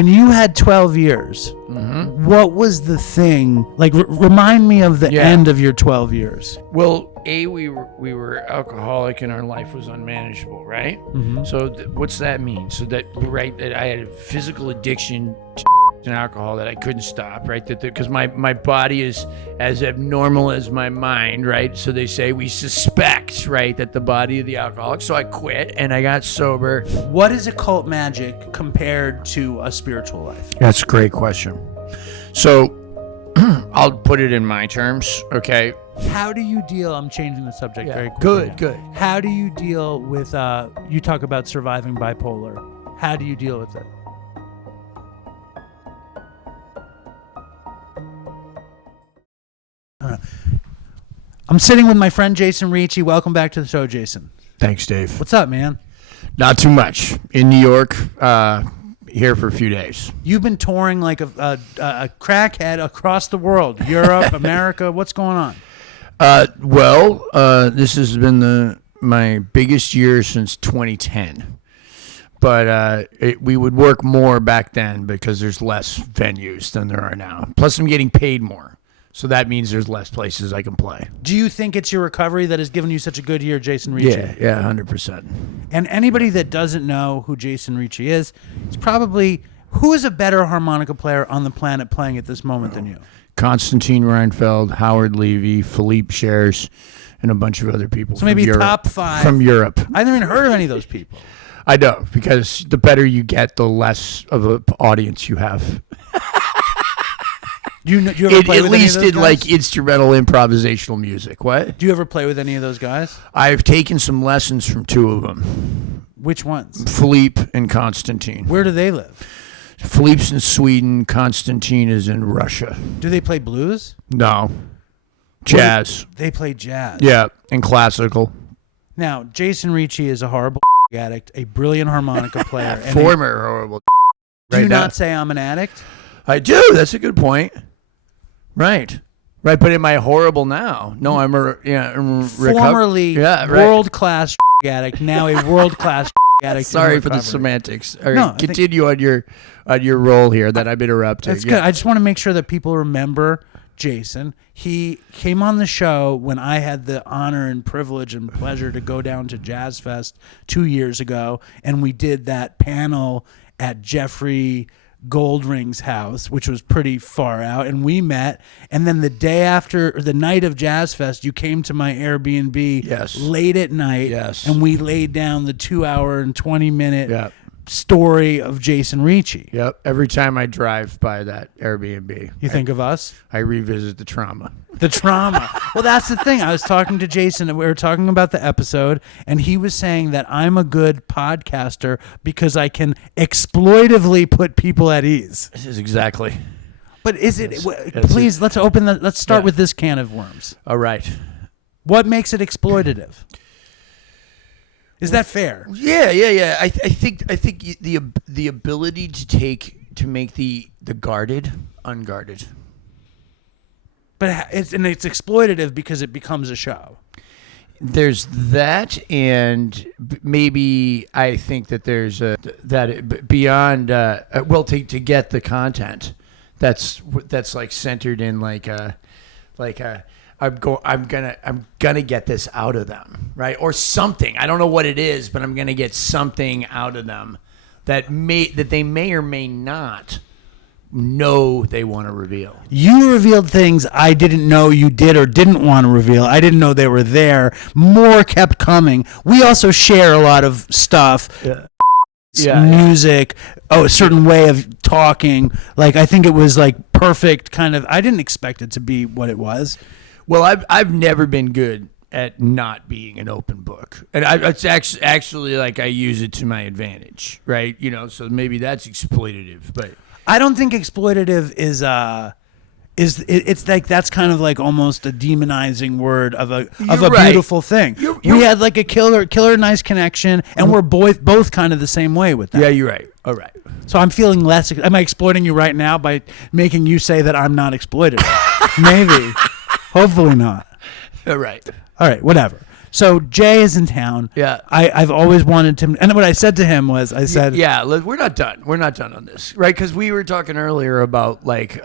When you had 12 years, what was the thing? Like, remind me of the end of your 12 years. Well, we were alcoholic and our life was unmanageable, right? So what's that mean? So that I had a physical addiction to and alcohol that I couldn't stop, right? Because my body is as abnormal as my mind, right? So they say we suspect, right, that the body of the alcoholic. So I quit and I got sober. What is occult magic compared to a spiritual life? That's a great question. So I'll put it in my terms, okay? How do you deal? I'm changing the subject very quickly. Good. How do you deal with? You talk about surviving bipolar. How do you deal with it? I'm sitting with my friend Jason Ricci. Welcome back to the show, Jason. Thanks, Dave. What's up, man? Not too much. In New York, here for a few days. You've been touring like a crackhead across the world, Europe, America. What's going on? This has been my biggest year since 2010. But we would work more back then because there's less venues than there are now. Plus, I'm getting paid more. So that means there's less places I can play. Do you think it's your recovery that has given you such a good year, Jason Ricci? Yeah, 100%. And anybody that doesn't know who Jason Ricci is, it's probably, who is a better harmonica player on the planet playing at this moment than you? Konstantin Reinfeld, Howard Levy, Philippe Shares, and a bunch of other people. So maybe Europe, top 5. From Europe. I haven't even heard of any of those people. I know, because the better you get, the less of an audience you have. Do you ever play with any of those guys? Like instrumental improvisational music. What? Do you ever play with any of those guys? I've taken some lessons from 2 of them. Which ones? Philippe and Konstantin. Where do they live? Philippe's in Sweden. Konstantin is in Russia. Do they play blues? No. Jazz. They play jazz. Yeah, and classical. Now, Jason Ricci is a horrible addict, a brilliant harmonica player. And Former horrible do you not say I'm an addict? I do. That's a good point. Right, but am I horrible now? No, I'm formerly world-class addict, now a world-class addict. Sorry for the semantics. All right, continue on your role here that I'm interrupting. That's good. I just want to make sure that people remember Jason. He came on the show when I had the honor and privilege and pleasure to go down to Jazz Fest 2 years ago, and we did that panel at Jeffrey Goldring's house, which was pretty far out, and we met. And then the day after, or the night of Jazz Fest, you came to my Airbnb late at night, and we laid down the 2-hour and 20-minute story of Jason Ricci. Yep. Every time I drive by that Airbnb, you think of us? I revisit the trauma. The trauma. Well, that's the thing. I was talking to Jason, and we were talking about the episode, and he was saying that I'm a good podcaster because I can exploitively put people at ease. This is exactly. But is it? Please, let's open. Let's start with this can of worms. All right. What makes it exploitative? Is that fair? Yeah. I think the ability to make the guarded unguarded. But it's exploitative because it becomes a show. There's that, and maybe I think that there's beyond to get the content that's like centered in I'm gonna get this out of them, right? Or something. I don't know what it is, but I'm gonna get something out of them that they may or may not know they want to reveal. You revealed things I didn't know you did or didn't want to reveal. I didn't know they were there. More kept coming. We also share a lot of stuff. Music, a certain way of talking. Like, I think it was like perfect kind of. I didn't expect it to be what it was. Well, I've never been good at not being an open book, and it's actually like I use it to my advantage, right? So maybe that's exploitative, but I don't think exploitative is it's like that's kind of like almost a demonizing word of a beautiful thing. We had like a killer nice connection, and we're both kind of the same way with that. Yeah, you're right. All right. So I'm feeling less. Am I exploiting you right now by making you say that I'm not exploitative? Maybe. Hopefully not. All right. All right. Whatever. So Jay is in town. Yeah. I've always wanted to, and what I said to him was, I said, yeah, we're not done. We're not done on this, right? Because we were talking earlier about like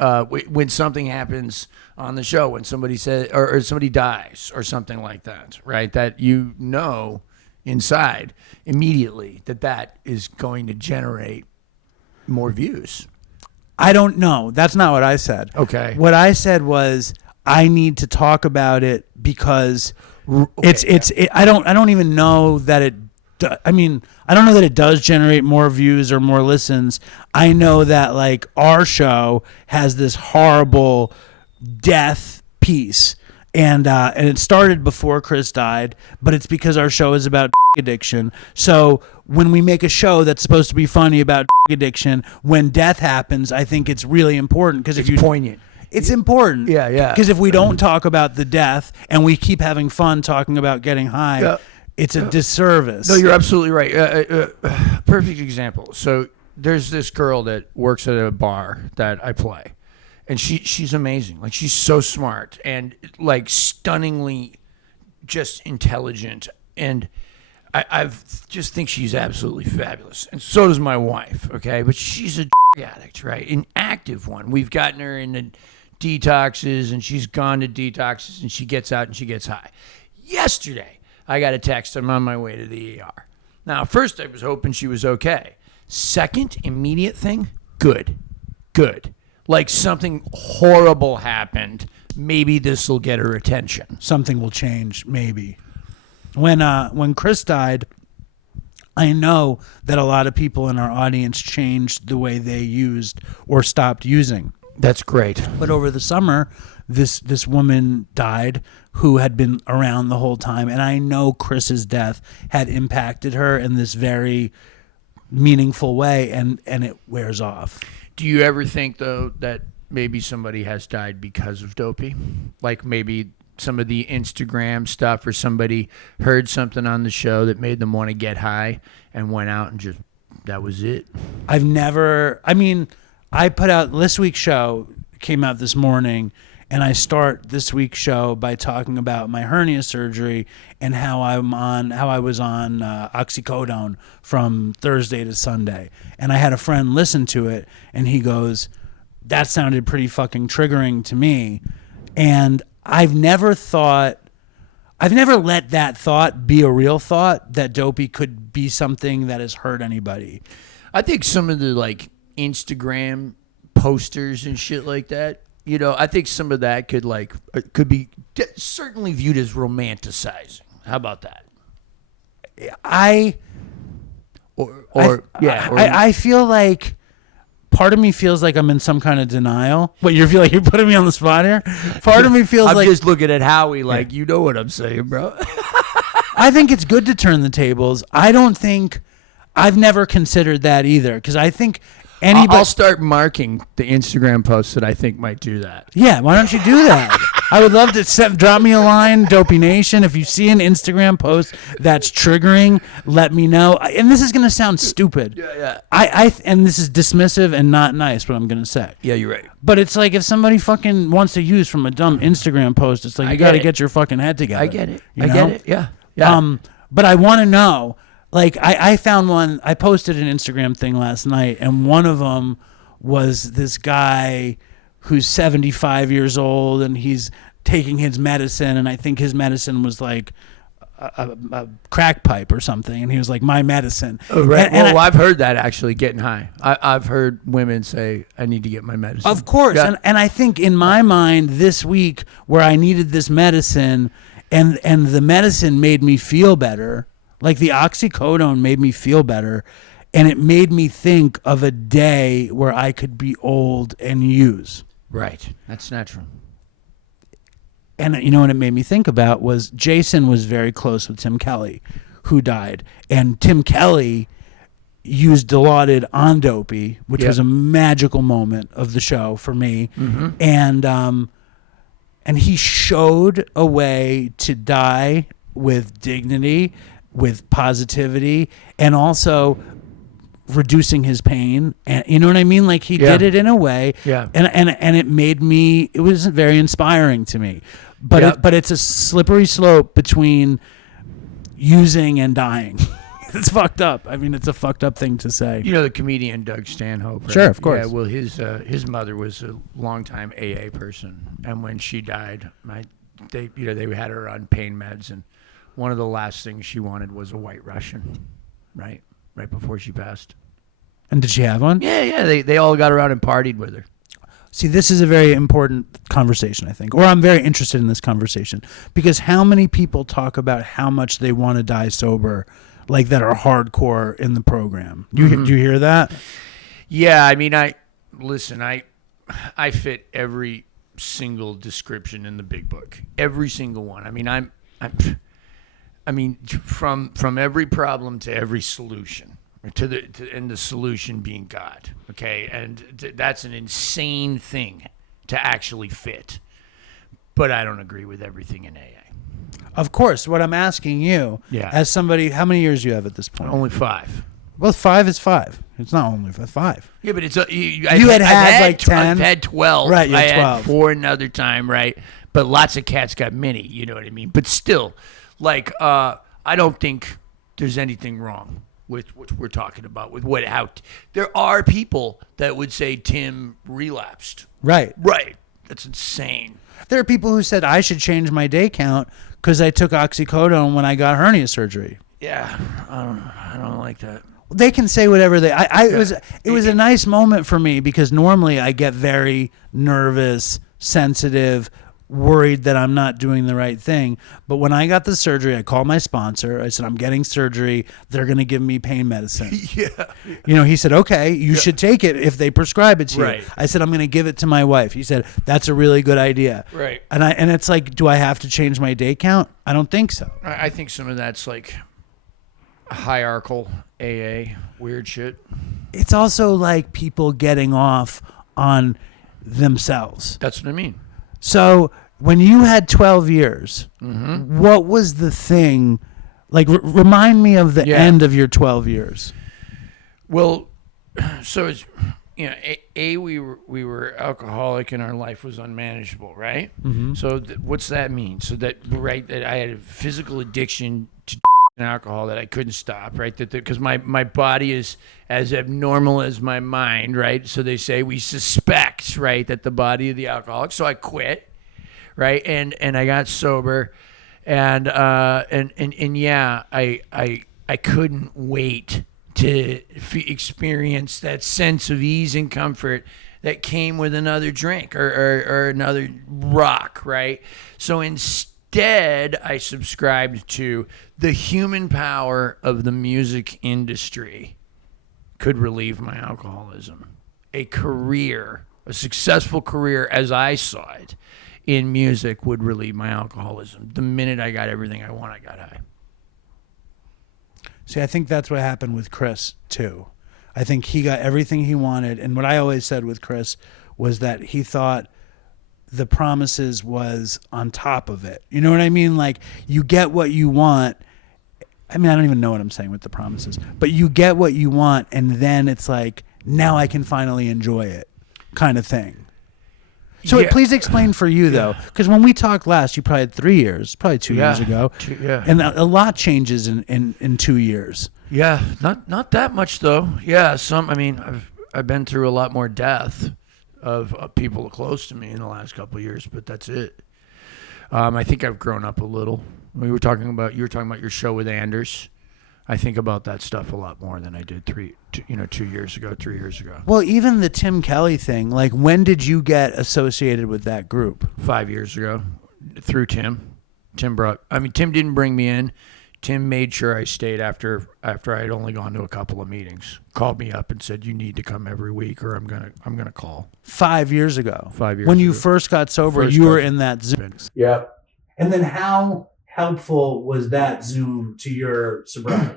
when something happens on the show, when somebody says or somebody dies or something like that, right? That inside immediately that is going to generate more views. I don't know. That's not what I said. Okay. What I said was I need to talk about it because I don't even know that it. I mean, I don't know that it does generate more views or more listens. I know that like our show has this horrible death piece, and it started before Chris died, but it's because our show is about addiction. So when we make a show that's supposed to be funny about addiction, when death happens, I think it's really important because if you poignant. It's important. Yeah. Because if we don't talk about the death and we keep having fun talking about getting high, it's a disservice. No, you're absolutely right. Perfect example. So there's this girl that works at a bar that I play, and she's amazing. Like, she's so smart and like stunningly just intelligent, and I just think she's absolutely fabulous. And so does my wife. Okay, but she's a addict, right? An active one. We've gotten her into detoxes, and she's gone to detoxes, and she gets out and she gets high. Yesterday, I got a text. I'm on my way to the ER. Now, first I was hoping she was okay. Second, immediate thing, good. Like something horrible happened. Maybe this will get her attention. Something will change, maybe. When Chris died, I know that a lot of people in our audience changed the way they used or stopped using. That's great. But over the summer, this woman died who had been around the whole time, and I know Chris's death had impacted her in this very meaningful way, and it wears off. Do you ever think, though, that maybe somebody has died because of Dopey? Like maybe some of the Instagram stuff, or somebody heard something on the show that made them want to get high and went out and just, that was it? I put out this week's show, came out this morning, and I start this week's show by talking about my hernia surgery and how I was on oxycodone from Thursday to Sunday. And I had a friend listen to it, and he goes, that sounded pretty fucking triggering to me. And I've never let that thought be a real thought, that Dopey could be something that has hurt anybody. I think some of the like Instagram posters and shit like that, I think some of that could be certainly viewed as romanticizing. How about that? I feel like part of me feels like I'm in some kind of denial. What, you feel like you're putting me on the spot here? Part of me feels I'm like... I'm just looking at Howie like, you know what I'm saying, bro. I think it's good to turn the tables. I've never considered that either, because I think anybody... I'll start marking the Instagram posts that I think might do that. Yeah, why don't you do that? I would love to drop me a line, Dopey Nation. If you see an Instagram post that's triggering, let me know. And this is going to sound stupid. Yeah. And this is dismissive and not nice, what I'm going to say. Yeah, you're right. But it's like if somebody fucking wants to use from a dumb Instagram post, it's like you got to get your fucking head together. I get it. I get it. Yeah. But I want to know. Like, I found one, I posted an Instagram thing last night, and one of them was this guy who's 75 years old, and he's taking his medicine, and I think his medicine was like a crack pipe or something, and he was like, my medicine. Oh, right. I've heard that, actually, getting high. I've heard women say, I need to get my medicine. Of course. Yeah. And I think in my mind this week, where I needed this medicine, and the medicine made me feel better, like the oxycodone made me feel better, and it made me think of a day where I could be old and use. Right. That's natural. And you know what it made me think about was Jason was very close with Tim Kelly, who died. And Tim Kelly used Dilaudid on Dopey, which was a magical moment of the show for me. Mm-hmm. And he showed a way to die with dignity, with positivity, and also reducing his pain, and you know what I mean? Like he did it in a way, and it made me. It was very inspiring to me, but it's a slippery slope between using and dying. It's fucked up. I mean, it's a fucked up thing to say. You know the comedian Doug Stanhope, right? Sure, of course. Yeah, well, his mother was a longtime AA person, and when she died, they had her on pain meds, and one of the last things she wanted was a White Russian, right before she passed. And did she have one? Yeah. They all got around and partied with her. See, this is a very important conversation, I think, or I'm very interested in this conversation, because how many people talk about how much they want to die sober, like that are hardcore in the program? Do you hear that? Yeah, I mean, I fit every single description in the big book, every single one. I mean, from every problem to every solution. And the solution being God, okay? And that's an insane thing to actually fit. But I don't agree with everything in AA. Of course. What I'm asking you, as somebody, how many years do you have at this point? Only 5. Well, 5 is 5. It's not only 5. Yeah, but it's you had like 10. I've had 12. Right, you had 12. I had 4 another time, right? But lots of cats got many, you know what I mean? But still, like, I don't think there's anything wrong with what we're talking about, with how there are people that would say Tim relapsed. Right. That's insane. There are people who said I should change my day count because I took oxycodone when I got hernia surgery. Yeah, I don't like that. They can say whatever they. It was a nice moment for me, because normally I get very nervous, sensitive, worried that I'm not doing the right thing. But when I got the surgery, I called my sponsor. I said, I'm getting surgery. They're going to give me pain medicine. He said, okay, you should take it if they prescribe it to you. I said, I'm going to give it to my wife. He said, that's a really good idea. Right. And it's like, do I have to change my day count? I don't think so. I think some of that's like hierarchical AA weird shit. It's also like people getting off on themselves. That's what I mean. So when you had 12 years, what was the thing? Like, remind me of the end of your 12 years. Well, so it's, we were alcoholic and our life was unmanageable, right? So what's that mean? So that I had a physical addiction to alcohol that I couldn't stop, right? Because my body is as abnormal as my mind, right? So they say we suspect, right, that the body of the alcoholic. So I quit, right, and I got sober, and yeah, I couldn't wait to experience that sense of ease and comfort that came with another drink or another rock, right? So instead, I subscribed to the human power of the music industry could relieve my alcoholism. A successful career as I saw it in music would relieve my alcoholism. The minute I got everything I want, I got high. See, I think that's what happened with Chris, too. I think he got everything he wanted. And what I always said with Chris was that he thought the promises was on top of it. You know what I mean? Like, you get what you want. I mean, I don't even know what I'm saying with the promises, but you get what you want, and then it's like, now I can finally enjoy it, kind of thing. So please explain for you, though, because when we talked last, you probably had 3 years, probably 2 years ago, and a lot changes in 2 years. Yeah, not that much though. Yeah, I've been through a lot more death of people close to me in the last couple of years, but that's it. I think I've grown up a little. You were talking about your show with Anders. I think about that stuff a lot more than I did 3 years ago, 3 years ago. Well, even the Tim Kelly thing, like, when did you get associated with that group? 5 years ago, through Tim. Tim didn't bring me in. Tim made sure I stayed after I had only gone to a couple of meetings. Called me up and said, "You need to come every week, or I'm gonna call." 5 years ago. 5 years. When ago. you first got sober, you were in that Zoom. Yeah. And then how helpful was that Zoom to your sobriety?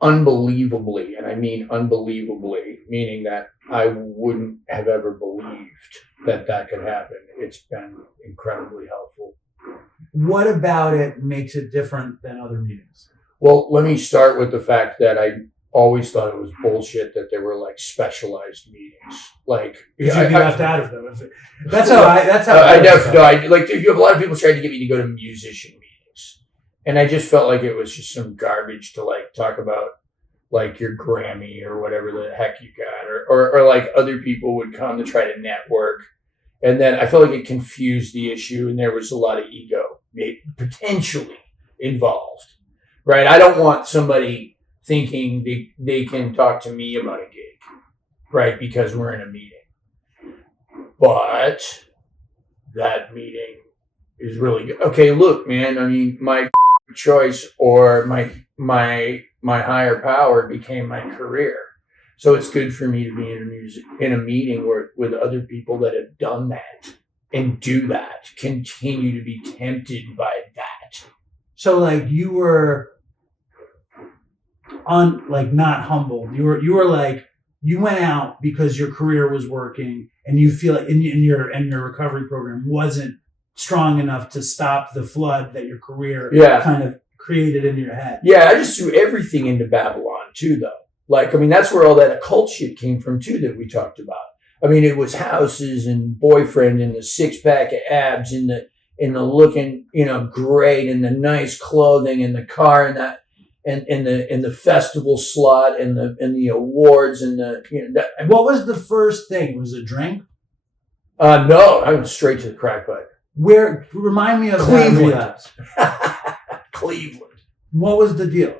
Unbelievably, and I mean unbelievably, meaning that I wouldn't have ever believed that could happen. It's been incredibly helpful. What about it makes it different than other meetings? Well, let me start with the fact that I always thought it was bullshit that there were like specialized meetings. Like, you'd be left out of them. That's how I like, you have a lot of people trying to get me to go to musician meetings. And I just felt like it was just some garbage to like talk about like your Grammy or whatever the heck you got, or like other people would come to try to network. And then I felt like it confused the issue, and there was a lot of ego potentially involved, right? I don't want somebody thinking they can talk to me about a gig, right? Because we're in a meeting. But that meeting is really good. Okay, look, man, I mean, my choice or my higher power became my career. So it's good for me to be in a meeting with other people that have done that and do that, continue to be tempted by that. So like you were not humbled. You were like, you went out because your career was working and you feel like in your recovery program wasn't strong enough to stop the flood that your career kind of created in your head. Yeah, I just threw everything into Babylon too, though. Like, I mean, that's where all that occult shit came from too that we talked about. I mean, it was houses and boyfriend and the 6-pack of abs and the looking, great and the nice clothing and the car and that and the festival slot and the awards and And what was the first thing? Was it a drink? No, I went straight to the crack pipe. Where? Remind me of Cleveland. Cleveland. What was the deal?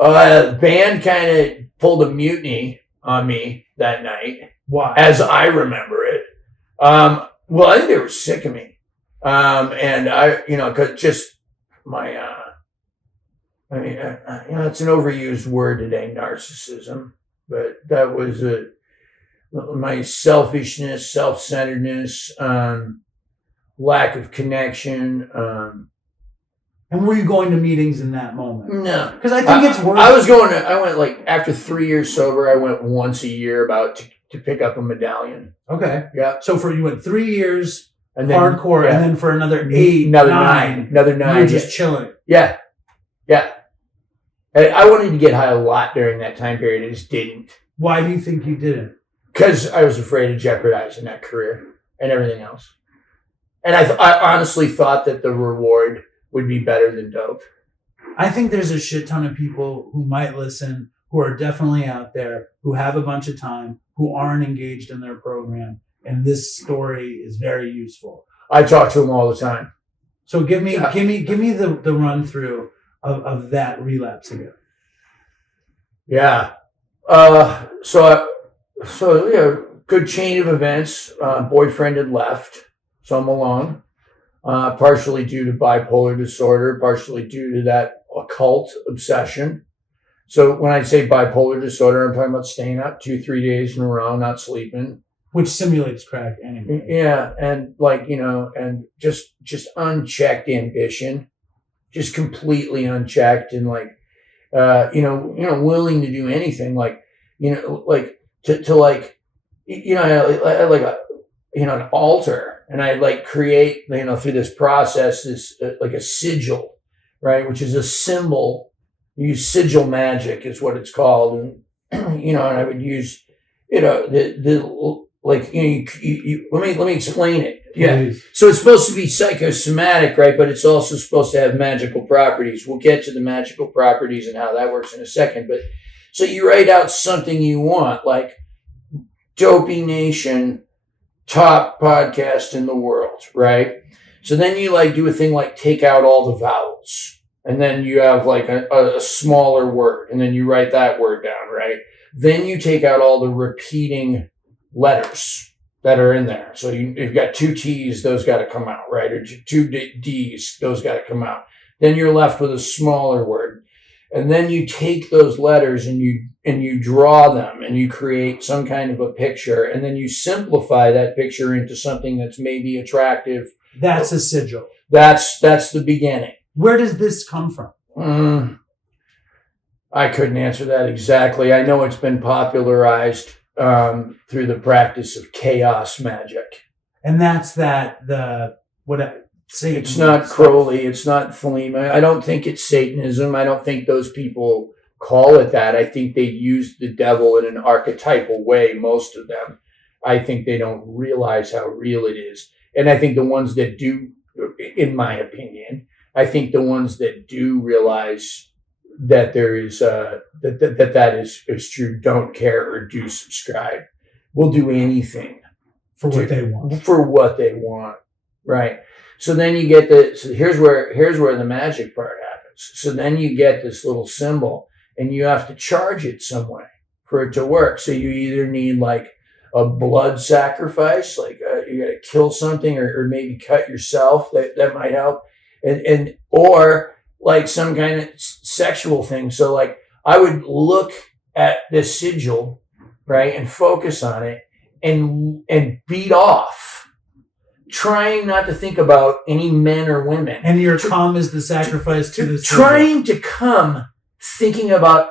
The band kind of pulled a mutiny on me that night. Why? As I remember it. Well, I think they were sick of me. And I, cause just my, it's an overused word today, narcissism, but that was my selfishness, self-centeredness, lack of connection. And were you going to meetings in that moment? No, because I think it's worse. I went like after 3 years sober. I went once a year to pick up a medallion. Okay. Yeah. So you went 3 years and then, hardcore, and then for another nine, you were just chilling. Yeah. Yeah. I wanted to get high a lot during that time period. I just didn't. Why do you think you didn't? Because I was afraid of jeopardizing that career and everything else. And I honestly thought that the reward would be better than dope. I think there's a shit ton of people who might listen, who are definitely out there, who have a bunch of time, who aren't engaged in their program. And this story is very useful. I talk to them all the time. So give me the run through of that relapse again. Yeah. Good chain of events. Boyfriend had left, so I'm alone. Partially due to bipolar disorder, partially due to that occult obsession. So when I say bipolar disorder, I'm talking about staying up 2-3 days in a row, not sleeping. Which simulates crack anyway. Yeah, and and just unchecked ambition, just completely unchecked, and willing to do anything, an altar. And I create, through this process, this like a sigil, right? Which is a symbol. You use sigil magic is what it's called. And, and I would use, let me explain it. Yeah. Please. So it's supposed to be psychosomatic, right? But it's also supposed to have magical properties. We'll get to the magical properties and how that works in a second. But so you write out something you want, like Dopey Nation, top podcast in the world, right? So then you do a thing like take out all the vowels, and then you have a smaller word, and then you write that word down, right? Then you take out all the repeating letters that are in there. So you've got 2 T's, those got to come out, right? Or 2 D's, those got to come out. Then you're left with a smaller word. And then you take those letters and you draw them and you create some kind of a picture, and then you simplify that picture into something that's maybe attractive. That's a sigil. That's the beginning. Where does this come from? I couldn't answer that exactly. I know it's been popularized through the practice of chaos magic. And that's it's not Crowley. It's not Thelema. I don't think it's Satanism. I don't think those people call it that. I think they use the devil in an archetypal way, most of them. I think they don't realize how real it is. And I think the ones that do, in my opinion, I think the ones that do realize that there is that is true, don't care or do subscribe, will do anything for what they want. For what they want, right? So then you get so here's where the magic part happens. So then you get this little symbol, and you have to charge it some way for it to work. So you either need like a blood sacrifice, like you got to kill something, or maybe cut yourself. That might help, and or like some kind of sexual thing. So like I would look at this sigil, right, and focus on it, and beat off, trying not to think about any men or women. And your cum is the sacrifice to the sigil. Trying to come thinking about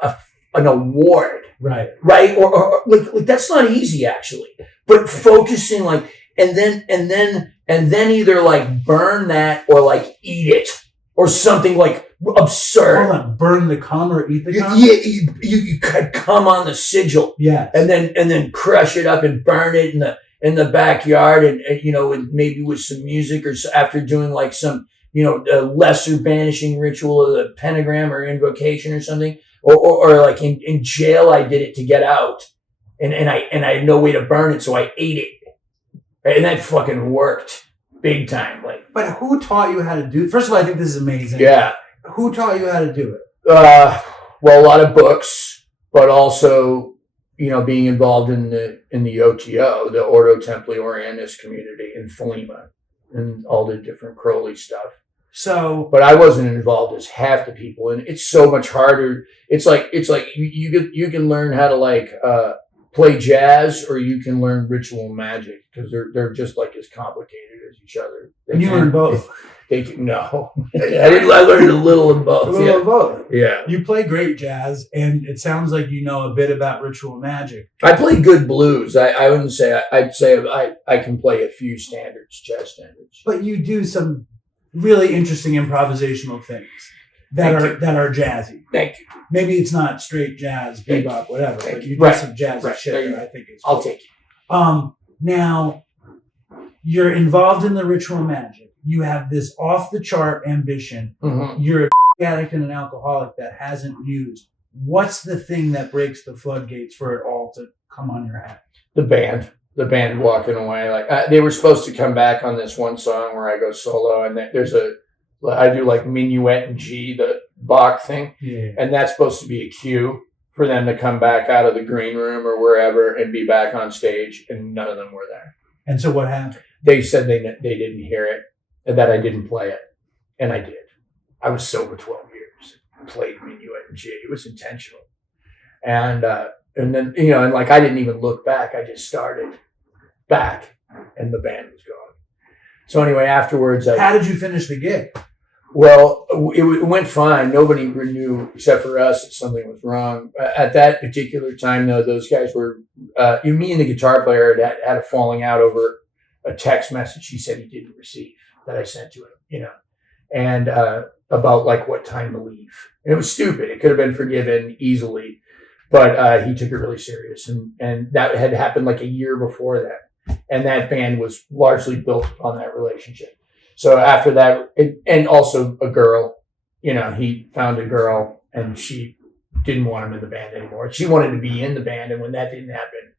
an award. Right. Or like that's not easy actually. But focusing like and then either like burn that or like eat it or something like absurd. Hold on, burn the cum or eat the cum? Yeah, you could come on the sigil. Yeah. And then crush it up and burn it in the backyard and maybe with some music or after doing like some a lesser banishing ritual of the pentagram or invocation or something. Or like in jail, I did it to get out, and I had no way to burn it, so I ate it, and that fucking worked big time. Like, but who taught you how to do it? First of all, I think this is amazing. Yeah, who taught you how to do it? Well, a lot of books, but also being involved in the OTO, the Ordo Templi Orientis community in Thelema, and all the different Crowley stuff. So, but I wasn't involved as half the people, and it's so much harder. It's like you can learn how to like play jazz, or you can learn ritual magic because they're just like as complicated as each other. And you learn both. No, I learned a little of both. A little of both. Yeah. You play great jazz, and it sounds like you know a bit about ritual magic. I play good blues. I wouldn't say I'd say I can play a few standards, jazz standards. But you do some really interesting improvisational things that are jazzy. Thank you. Maybe it's not straight jazz, bebop, whatever, but you do some jazzy shit that I think is cool. I'll take you. Now, you're involved in the ritual magic. You have this off the chart ambition. Mm-hmm. You're a addict and an alcoholic that hasn't used. What's the thing that breaks the floodgates for it all to come on your head? The band walking away. Like they were supposed to come back on this one song where I go solo, and I do like minuet and G, the Bach thing, and that's supposed to be a cue for them to come back out of the green room or wherever and be back on stage, and none of them were there. And so what happened? They said they didn't hear it and that I didn't play it, and I did. I was sober 12 years, played minuet and G. It was intentional, and then and like I didn't even look back. I just started back, and the band was gone. So anyway, afterwards, how did you finish the gig? Well, it went fine. Nobody knew except for us that something was wrong. At that particular time, though, those guys were me and the guitar player had a falling out over a text message he said he didn't receive that I sent to him, and about like what time to leave. And it was stupid. It could have been forgiven easily, but he took it really serious, and that had happened like a year before that. And that band was largely built on that relationship. So after that, and also a girl, he found a girl and she didn't want him in the band anymore. She wanted to be in the band. And when that didn't happen,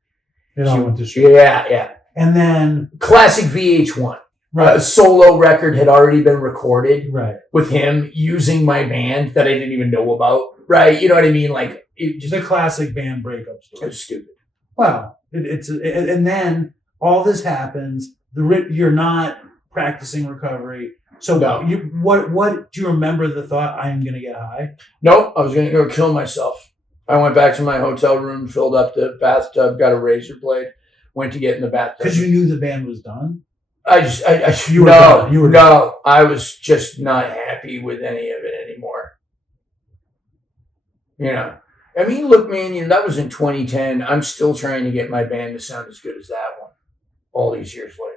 it all went to shit. Yeah. And then classic VH1. Right. A solo record had already been recorded with him using my band that I didn't even know about. Right. You know what I mean? Like just a classic band breakup story. It was stupid. Well, and then all this happens. You're not practicing recovery. So no. What do you remember the thought? I'm going to get high? Nope. I was going to go kill myself. I went back to my hotel room, filled up the bathtub, got a razor blade, went to get in the bathtub. Because you knew the band was done? You were done. I was just not happy with any of it anymore. I mean, look, man, that was in 2010. I'm still trying to get my band to sound as good as that one all these years later.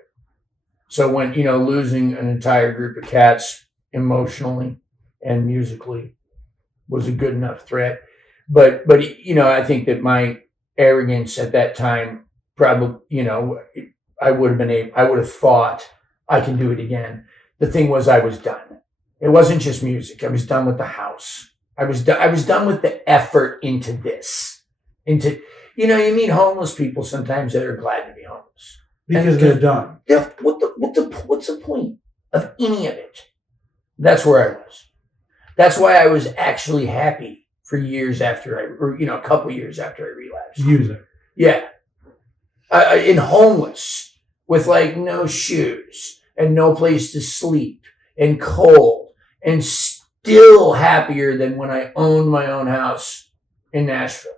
So when, losing an entire group of cats emotionally and musically was a good enough threat. But I think that my arrogance at that time probably, I would have thought I can do it again. The thing was I was done. It wasn't just music. I was done with the house. I was done with the effort into this. You meet homeless people sometimes that are glad to be homeless because they're done. What's the point of any of it? That's where I was. That's why I was actually happy for years after a couple years after I relapsed. Music. Yeah. In homeless with like no shoes and no place to sleep and cold and still happier than when I owned my own house in Nashville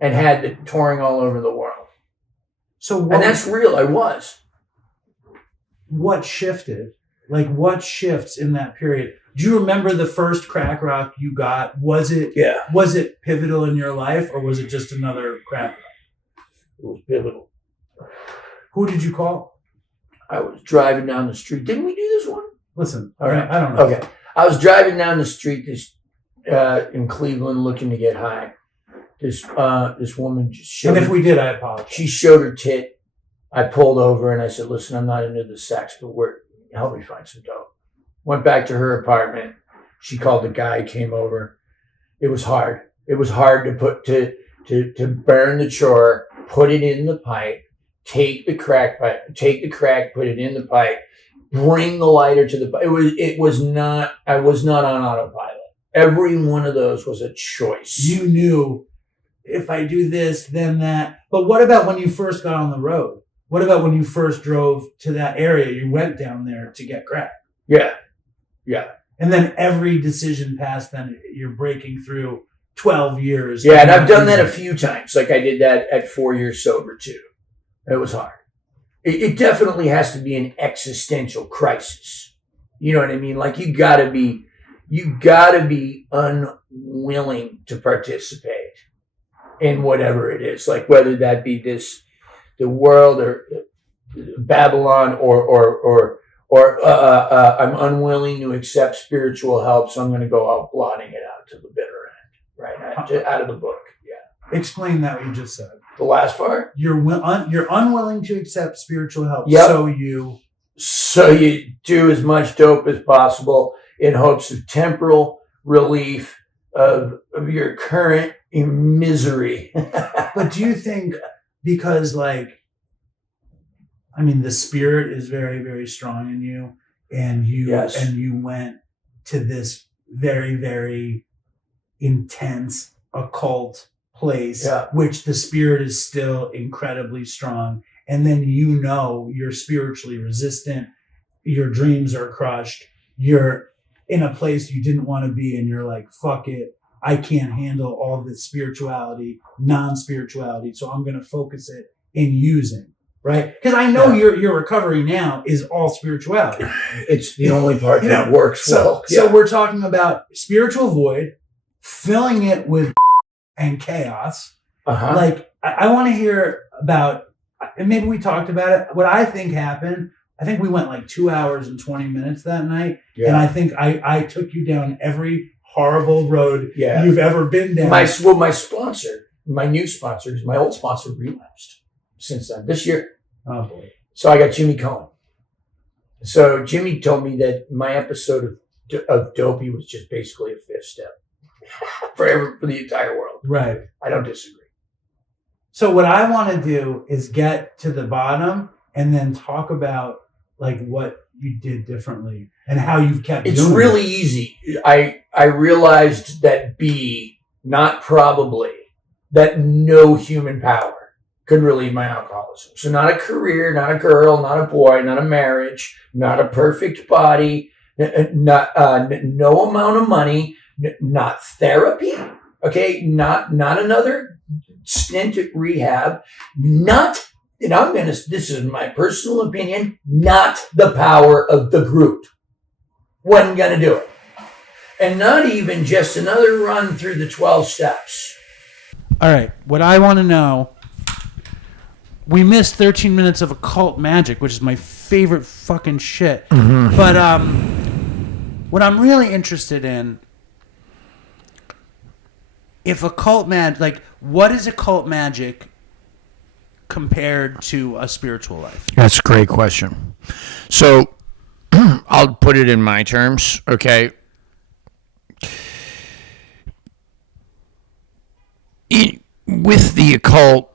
and had it touring all over the world. And that's real. I was. What shifted? Like what shifts in that period? Do you remember the first crack rock you got? Was it pivotal in your life or was it just another crack rock? It was pivotal. Who did you call? I was driving down the street. Didn't we do this one? Listen, all right. I don't know. Okay. I was driving down the street in Cleveland looking to get high. This woman just showed. And if we did, I apologize. She showed her tit. I pulled over and I said, "Listen, I'm not into the sex, but help me find some dope." Went back to her apartment. She called the guy, came over. It was hard. It was hard to burn the chore, put it in the pipe, take the crack, put it in the pipe, bring the lighter to the pipe. I was not on autopilot. Every one of those was a choice. You knew if I do this, then that. But what about when you first got on the road? What about when you first drove to that area? You went down there to get crack. Yeah. Yeah. And then every decision past then, you're breaking through 12 years. Yeah, and I've done that a few times. Like I did that at 4 years sober too. It was hard. It definitely has to be an existential crisis. You know what I mean? Like you gotta be unwilling to participate in whatever it is. Like whether that be the world or Babylon or I'm unwilling to accept spiritual help, so I'm going to go out blotting it out to the bitter end, right? Out of the book. Yeah. Explain that what you just said. The last part? You're unwilling to accept spiritual help. Yep. So you do as much dope as possible in hopes of temporal relief of your current misery. But do you think because the spirit is very, very strong in you and you went to this very, very intense occult place, which the spirit is still incredibly strong. And then you're spiritually resistant. Your dreams are crushed. You're in a place you didn't want to be and you're like, fuck it. I can't handle all this spirituality, non-spirituality. So I'm going to focus it in using. Right? Because I know your recovery now is all spirituality. It's the only part that works well. So we're talking about spiritual void, filling it with and chaos. Uh-huh. Like, I want to hear about, and maybe we talked about it, what I think happened. I think we went like 2 hours and 20 minutes that night. Yeah. And I think I took you down every horrible road you've ever been down. My sponsor, my new sponsor, my old sponsor relapsed since then, this year. Oh boy. So I got Jimmy Cohen. So Jimmy told me that my episode of Dopey was just basically a fifth step for the entire world. Right. I don't disagree. So what I want to do is get to the bottom and then talk about like what you did differently and how you've kept doing it. It's really easy. I realized that not probably, that no human power could relieve my alcoholism. So not a career, not a girl, not a boy, not a marriage, not a perfect body, no amount of money, not therapy, okay, not another stint at rehab, this is my personal opinion, not the power of the group. Wasn't going to do it. And not even just another run through the 12 steps. All right, what I want to know, we missed 13 minutes of occult magic, which is my favorite fucking shit. Mm-hmm. But what I'm really interested in, if occult magic, like what is occult magic compared to a spiritual life? That's a great question. So I'll put it in my terms, okay? with the occult,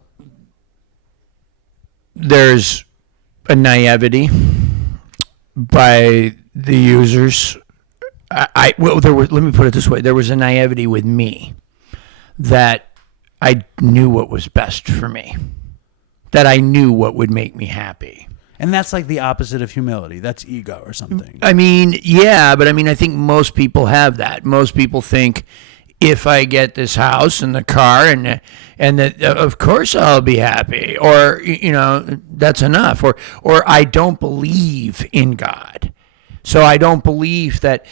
there's a naivety by the users. Let me put it this way. There was a naivety with me that I knew what was best for me, that I knew what would make me happy. And that's like the opposite of humility. That's ego or something. I mean, yeah, but I mean, I think most people have that. Most people think, if I get this house and the car and that, of course I'll be happy, or that's enough, or I don't believe in God, so I don't believe that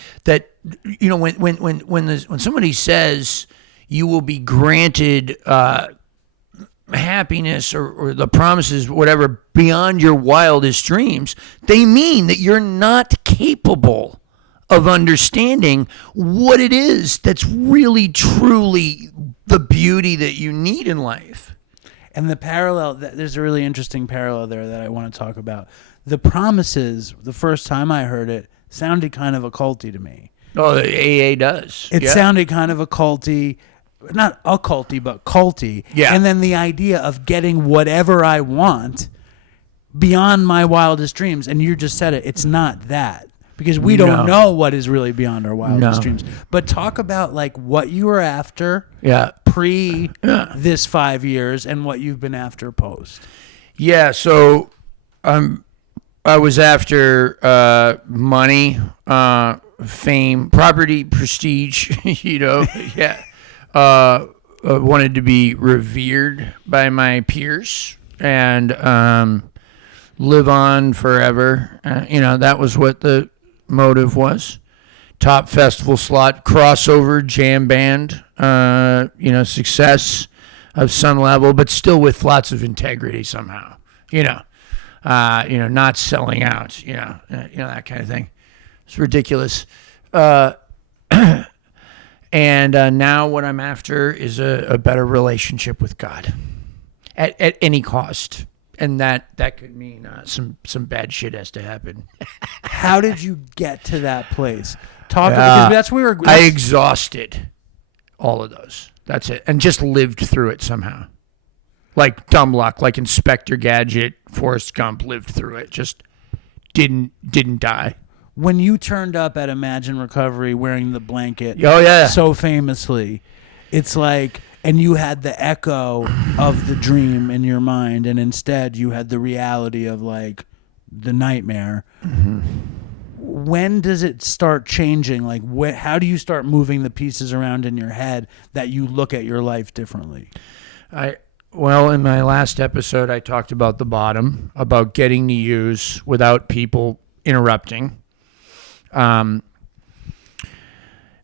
when somebody says you will be granted happiness or the promises, whatever, beyond your wildest dreams, they mean that you're not capable of understanding what it is that's really, truly the beauty that you need in life. And the parallel, there's a really interesting parallel there that I want to talk about. The promises, the first time I heard it, sounded kind of occulty to me. Oh, the AA does. It sounded kind of occulty. Not occulty, but culty. Yeah. And then the idea of getting whatever I want beyond my wildest dreams. And you just said it. It's not that. Because we don't know what is really beyond our wildest dreams. But talk about like what you were after pre this 5 years and what you've been after post. Yeah, so I was after money, fame, property, prestige, yeah. Wanted to be revered by my peers and live on forever. That was what the motive was. Top festival slot, crossover, jam band, success of some level, but still with lots of integrity somehow. Not selling out. That kind of thing. It's ridiculous. And now what I'm after is a better relationship with God at any cost. And that could mean some bad shit has to happen. How did you get to that place? Because that's where I exhausted all of those. That's it. And just lived through it somehow. Like dumb luck, like Inspector Gadget, Forrest Gump lived through it. Just didn't die. When you turned up at Imagine Recovery wearing the blanket, so famously, it's like, and you had the echo of the dream in your mind, and instead you had the reality of like the nightmare. Mm-hmm. When does it start changing? Like, how do you start moving the pieces around in your head that you look at your life differently? Well, in my last episode, I talked about the bottom, about getting to use without people interrupting.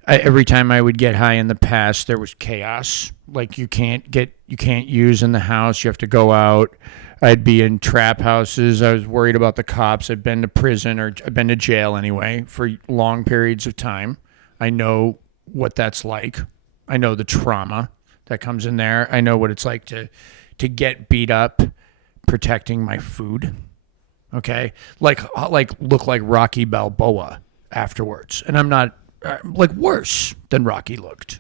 Every time I would get high in the past, there was chaos. Like you can't use in the house. You have to go out. I'd be in trap houses. I was worried about the cops. I've been to prison, or I've been to jail anyway, for long periods of time. I know what that's like. I know the trauma that comes in there. I know what it's like to get beat up protecting my food. Okay? Like look like Rocky Balboa afterwards. And I'm not like worse than Rocky looked.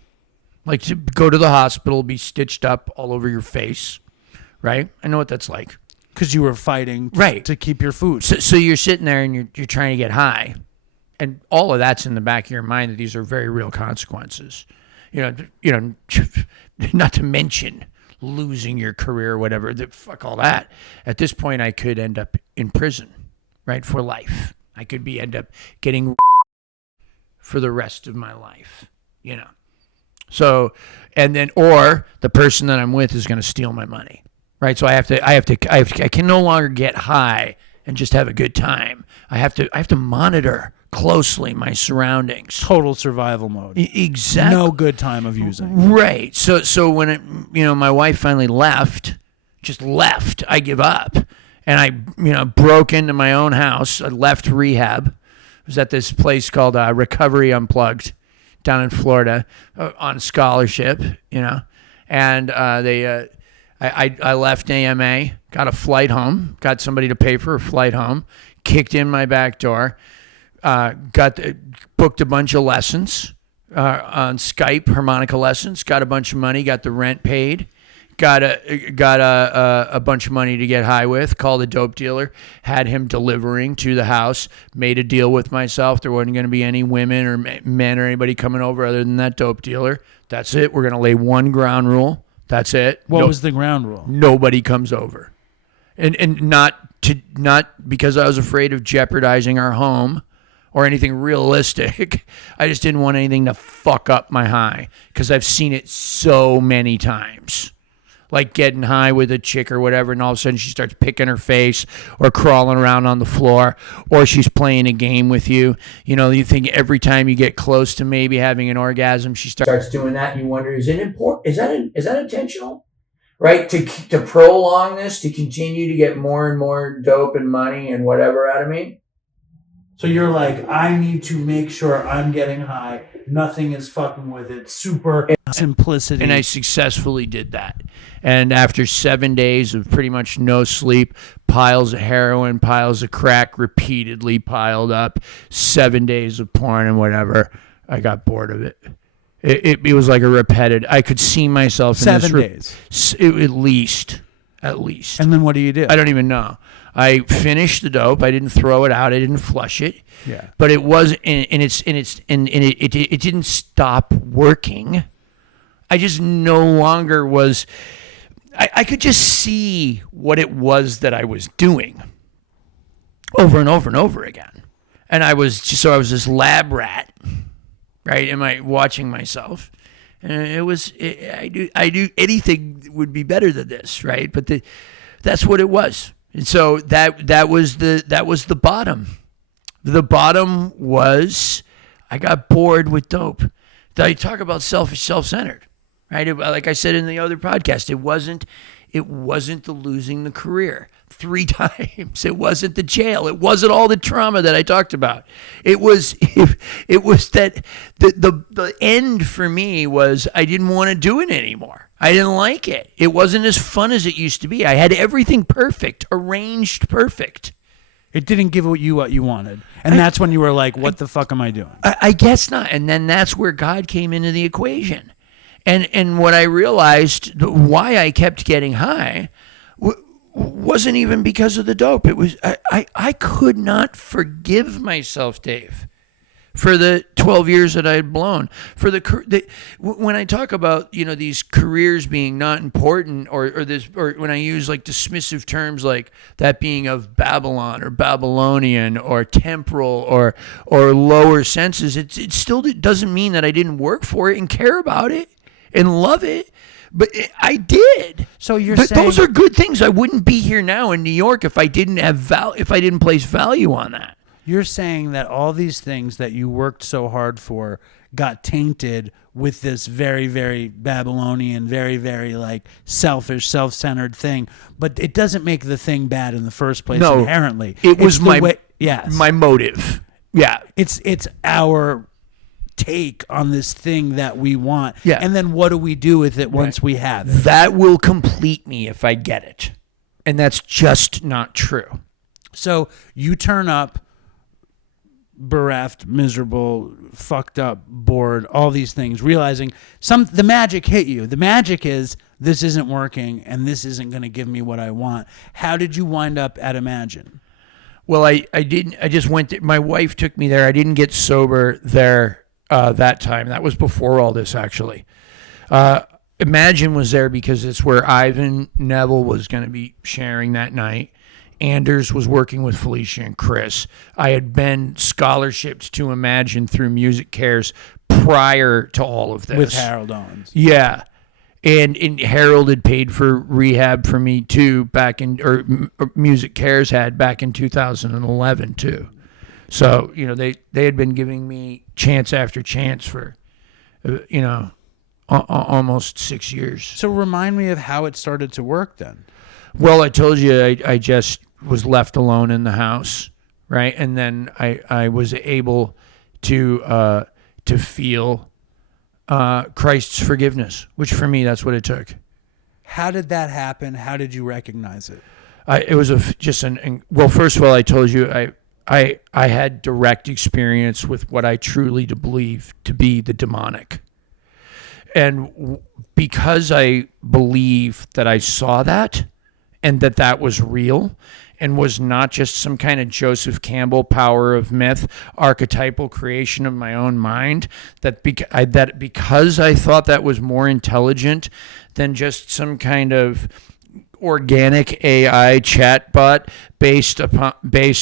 Like to go to the hospital, be stitched up all over your face, right? I know what that's like. Because you were fighting to keep your food. So you're sitting there and you're trying to get high. And all of that's in the back of your mind, that these are very real consequences. Not to mention losing your career or whatever. Fuck all that. At this point, I could end up in prison, right, for life. I could end up getting for the rest of my life, So, and then, or the person that I'm with is going to steal my money, right? So I can no longer get high and just have a good time. I have to monitor closely my surroundings. Total survival mode. Exactly. No good time of using. Right. So when my wife finally left, I give up. And I broke into my own house. I left rehab. I was at this place called Recovery Unplugged down in Florida on scholarship, And I left AMA, got a flight home, got somebody to pay for a flight home, kicked in my back door, booked a bunch of lessons on Skype, harmonica lessons, got a bunch of money, got the rent paid, got a bunch of money to get high with, called a dope dealer, had him delivering to the house, made a deal with myself. There wasn't going to be any women or men or anybody coming over other than that dope dealer. That's it. We're going to lay one ground rule. That's it. What was the ground rule? Nobody comes over. And not because I was afraid of jeopardizing our home or anything realistic. I just didn't want anything to fuck up my high because I've seen it so many times. Like getting high with a chick or whatever, and all of a sudden she starts picking her face or crawling around on the floor, or she's playing a game with you. You know, you think every time you get close to maybe having an orgasm, she starts doing that, and you wonder, is it important? Is that intentional? Right? To prolong this, to continue to get more and more dope and money and whatever out of me? So you're like, I need to make sure I'm getting high. Nothing is fucking with it. Super simplicity. And I successfully did that. And after 7 days of pretty much no sleep, piles of heroin, piles of crack repeatedly piled up, 7 days of porn and whatever, I got bored of it. It was like a repetitive. I could see myself in 7 days. At least. And then what do you do? I don't even know. I finished the dope. I didn't throw it out. I didn't flush it. Yeah. But it was, it didn't stop working. I just no longer was. I could just see what it was that I was doing over and over and over again, and I was this lab rat, right? Am I watching myself? And I do anything would be better than this, right? But that's what it was. And so that was the bottom. The bottom was I got bored with dope. I talk about selfish, self-centered, right? Like I said in the other podcast, it wasn't the losing the career 3 times. It wasn't the jail. It wasn't all the trauma that I talked about. It was that the end for me was I didn't want to do it anymore. I didn't like it. It wasn't as fun as it used to be. I had everything perfect, arranged perfect. It didn't give you what you wanted. And that's when you were like, what the fuck am I doing? I guess not. And then that's where God came into the equation. And what I realized, why I kept getting high, wasn't even because of the dope. It was I could not forgive myself, Dave, for the 12 years that I had blown. For when I talk about these careers being not important, or when I use like dismissive terms like that being of Babylon or Babylonian or temporal or lower senses, it still doesn't mean that I didn't work for it and care about it and love it. But I did. So you're saying those are good things. I wouldn't be here now in New York if I didn't if I didn't place value on that. You're saying that all these things that you worked so hard for got tainted with this very, very Babylonian, very, very like selfish, self-centered thing, but it doesn't make the thing bad in the first place inherently. It was my motive. Yeah. It's our take on this thing that we want. Yeah. And then what do we do with it once we have it? That will complete me if I get it. And that's just not true. So you turn up bereft, miserable, fucked up, bored, all these things, realizing the magic hit you. The magic is this isn't working and this isn't going to give me what I want. How did you wind up at Imagine? Well, I didn't. I just went. My wife took me there. I didn't get sober there that time. That was before all this, actually. Imagine was there because it's where Ivan Neville was going to be sharing that night. Anders was working with Felicia and Chris. I had been scholarshiped to Imagine through Music Cares prior to all of this. With Harold Owens. Yeah. And Harold had paid for rehab for me too or Music Cares had back in 2011 too. So, they had been giving me chance after chance for, almost 6 years. So remind me of how it started to work then. Well, I told you I just was left alone in the house, right? And then I was able to feel Christ's forgiveness, which for me, that's what it took. How did that happen? How did you recognize it? It was well, first of all, I told you I had direct experience with what I truly believe to be the demonic. because I believe that I saw that and that was real and was not just some kind of Joseph Campbell power of myth, archetypal creation of my own mind, that because I thought that was more intelligent than just some kind of organic AI chatbot based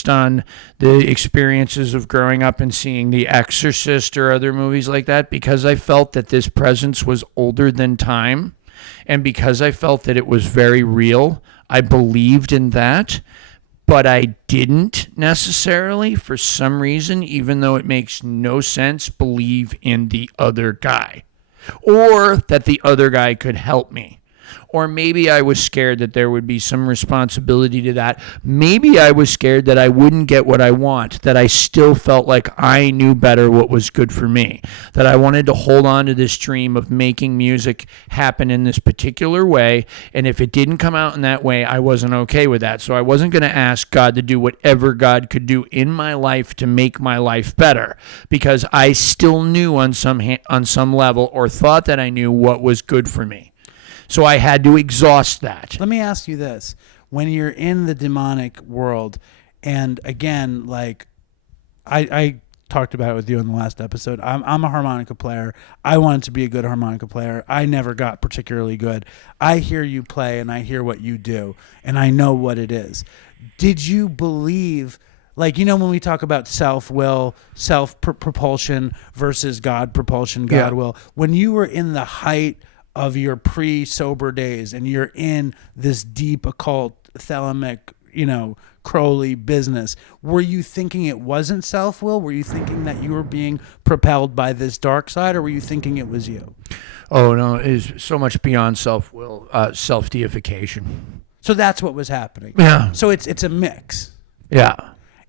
on the experiences of growing up and seeing The Exorcist or other movies like that, because I felt that this presence was older than time, and because I felt that it was very real, I believed in that. But I didn't necessarily, for some reason, even though it makes no sense, believe in the other guy, or that the other guy could help me. Or maybe I was scared that there would be some responsibility to that. Maybe I was scared that I wouldn't get what I want, that I still felt like I knew better what was good for me, that I wanted to hold on to this dream of making music happen in this particular way. And if it didn't come out in that way, I wasn't okay with that. So I wasn't going to ask God to do whatever God could do in my life to make my life better, because I still knew on some level, or thought that I knew, what was good for me. So I had to exhaust that. Let me ask you this. When you're in the demonic world, and again, like I talked about it with you in the last episode, I'm a harmonica player. I wanted to be a good harmonica player. I never got particularly good. I hear you play and I hear what you do, and I know what it is. Did you believe, like, when we talk about self-will, self-propulsion versus God propulsion, God will, when you were in the height of your pre-sober days and you're in this deep occult thelemic, Crowley business, were you thinking it wasn't self-will? Were you thinking that you were being propelled by this dark side, or were you thinking it was you? Oh, no, it is so much beyond self-will, self-deification. So that's what was happening. Yeah. So it's a mix. Yeah.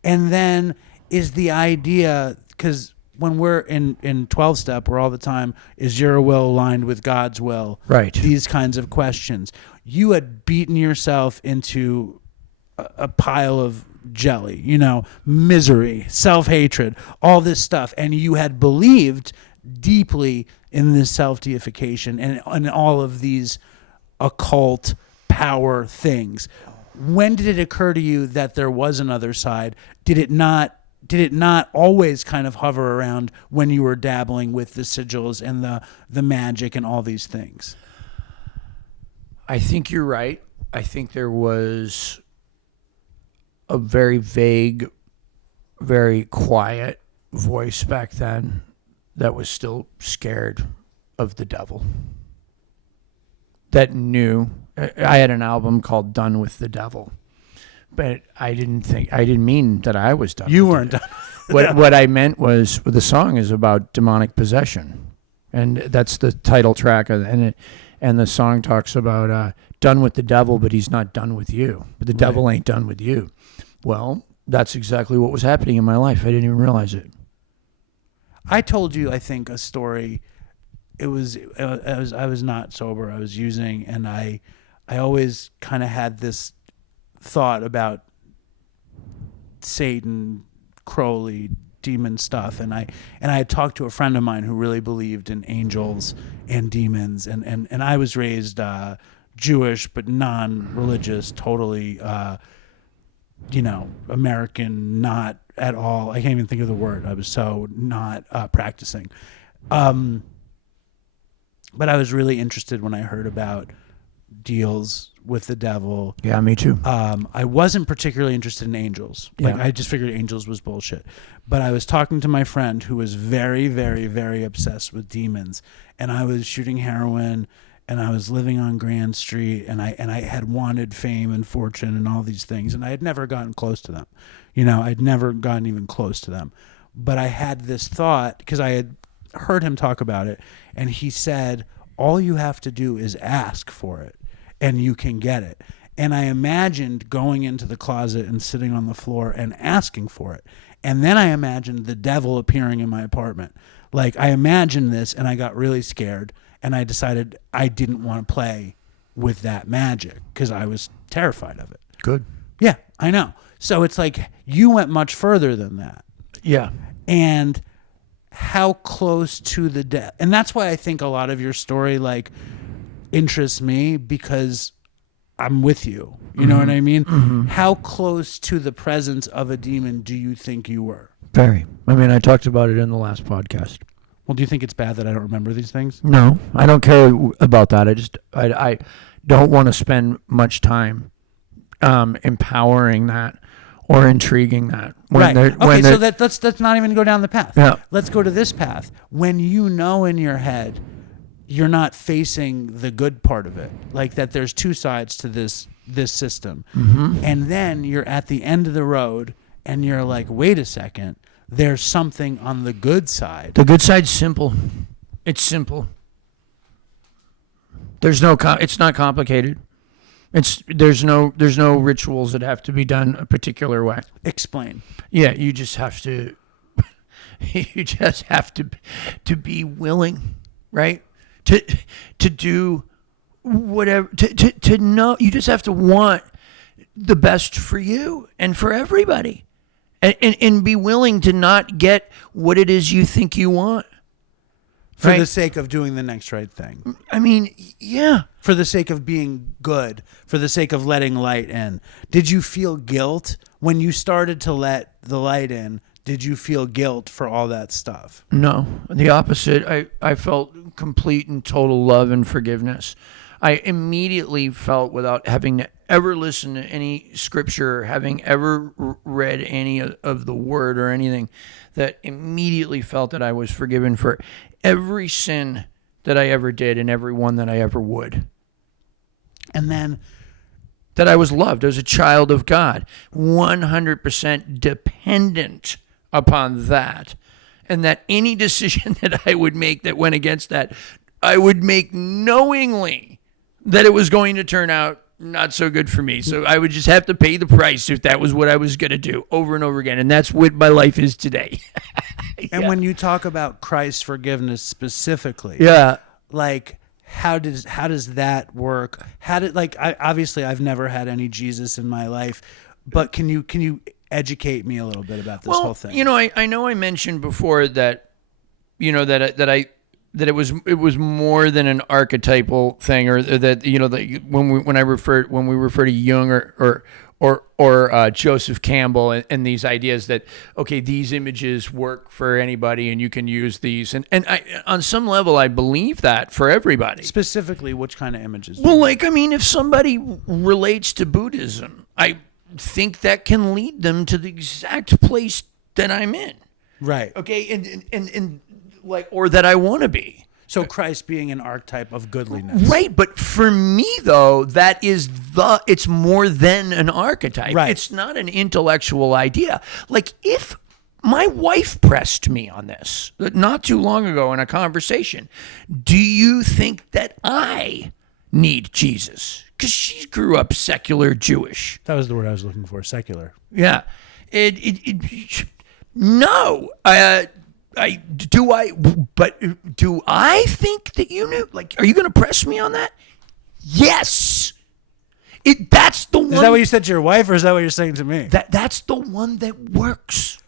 And then is the idea, because when we're in 12-step, we're all the time, is your will aligned with God's will? Right. These kinds of questions. You had beaten yourself into a pile of jelly, misery, self-hatred, all this stuff. And you had believed deeply in this self-deification and all of these occult power things. When did it occur to you that there was another side? Did it not always kind of hover around when you were dabbling with the sigils and the magic and all these things? I think you're right. I think there was a very vague, very quiet voice back then that was still scared of the devil, that knew. I had an album called Done with the Devil. But I didn't mean that I was done. You weren't done. What I meant was, the song is about demonic possession, and that's the title track, and the song talks about done with the devil, but he's not done with you. But the devil ain't done with you. Well, that's exactly what was happening in my life. I didn't even realize it. I told you, I think, a story. I was not sober. I was using, and I always kind of had this thought about Satan, Crowley, demon stuff, and I had talked to a friend of mine who really believed in angels and demons, and I was raised Jewish but non-religious, totally American, not at all. I can't even think of the word. I was so not practicing. But I was really interested when I heard about deals with the devil. Yeah, me too. I wasn't particularly interested in angels. Like, I just figured angels was bullshit. But I was talking to my friend who was very, very, very obsessed with demons, and I was shooting heroin, and I was living on Grand Street, and I had wanted fame and fortune and all these things, and I had never gotten close to them. I'd never gotten even close to them. But I had this thought, because I had heard him talk about it, and he said, all you have to do is ask for it, and you can get it. And I imagined going into the closet and sitting on the floor and asking for it. And then I imagined the devil appearing in my apartment. Like, I imagined this, and I got really scared, and I decided I didn't want to play with that magic because I was terrified of it. Good. Yeah, I know. So it's like you went much further than that. Yeah. And how close to the death, and that's why I think a lot of your story like interests me, because I'm with you. You know what I mean? How close to the presence of a demon do you think you were? Very. I mean, I talked about it in the last podcast. Well, do you think it's bad that I don't remember these things? No, I don't care about that. I don't want to spend much time empowering that or intriguing that. So let's not even go down the path. Yeah. Let's go to this path. When you know in your head you're not facing the good part of it, like that there's two sides to this system, and then you're at the end of the road and you're like, wait a second, there's something on the good side. The good side's simple. It's simple. There's no it's not complicated. There's no rituals that have to be done a particular way. Explain. Yeah, you just have to to be willing, right? To do whatever, to know. You just have to want the best for you and for everybody, and be willing to not get what it is you think you want. For right? the sake of doing the next right thing. I mean, yeah. For the sake of being good, for the sake of letting light in. Did you feel guilt when you started to let the light in? Did you feel guilt for all that stuff? No, the opposite. I felt complete and total love and forgiveness. I immediately felt, without having to ever listen to any scripture, having ever read any of the word or anything, that immediately felt that I was forgiven for every sin that I ever did and every one that I ever would. And then that I was loved as a child of God, 100% dependent upon that. And that any decision that I would make that went against that, I would make knowingly that it was going to turn out not so good for me. So I would just have to pay the price if that was what I was going to do over and over again. And that's what my life is today. And when you talk about Christ's forgiveness specifically, like how does that work? Obviously I've never had any Jesus in my life, but can you educate me a little bit about this whole thing? You know, I know I mentioned before that, you know, that it was more than an archetypal thing, or that, you know, that when we refer to Jung or Joseph Campbell and these ideas that, okay, these images work for anybody and you can use these, and I, on some level I believe that for everybody. Specifically, which kind of images? Well, like, I mean, if somebody relates to Buddhism, I think that can lead them to the exact place that I'm in. Right. Okay, and like, or that I want to be. So Christ being an archetype of goodliness. Right, but for me, though, it's more than an archetype. Right. It's not an intellectual idea. Like, if my wife pressed me on this not too long ago in a conversation, do you think that I need Jesus? Because she grew up secular Jewish. That was the word I was looking for, secular. Yeah. No. Do I think that you knew? Like, are you going to press me on that? Yes. That's the one. Is that what you said to your wife, or is that what you're saying to me? That's the one that works.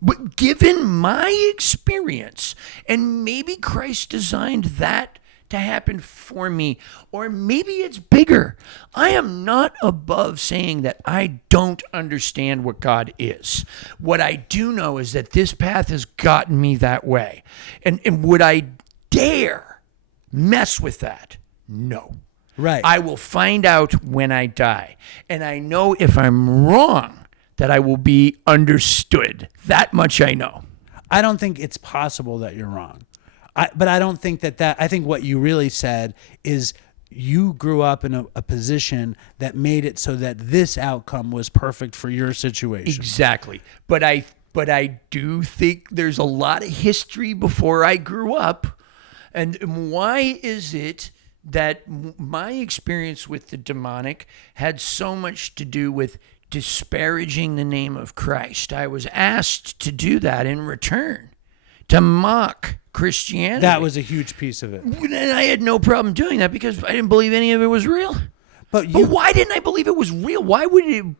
But given my experience, and maybe Christ designed that to happen for me, or maybe it's bigger. I am not above saying that I don't understand what God is. What I do know is that this path has gotten me that way. And would I dare mess with that? No. Right. I will find out when I die. And I know if I'm wrong, that I will be understood. That much I know. I don't think it's possible that you're wrong. But I don't think that I think what you really said is you grew up in a position that made it so that this outcome was perfect for your situation. Exactly. But I do think there's a lot of history before I grew up. And why is it that my experience with the demonic had so much to do with disparaging the name of Christ? I was asked to do that in return, to mock Christianity. That was a huge piece of it. And I had no problem doing that because I didn't believe any of it was real. But why didn't I believe it was real? Why would it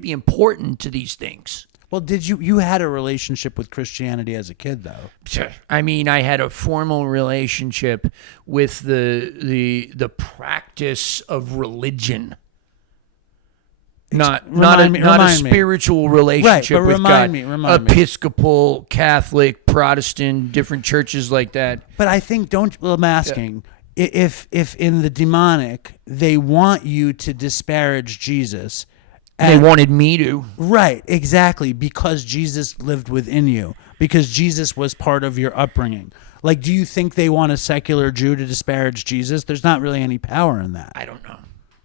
be important to these things? Well, did you had a relationship with Christianity as a kid, though? I mean, I had a formal relationship with the practice of religion. Not a spiritual relationship with God. Remind me. Episcopal, Catholic, Protestant, different churches like that. But I think I'm asking if in the demonic they want you to disparage Jesus. They wanted me to. Right, exactly, because Jesus lived within you, because Jesus was part of your upbringing. Like, do you think they want a secular Jew to disparage Jesus? There's not really any power in that. I don't know.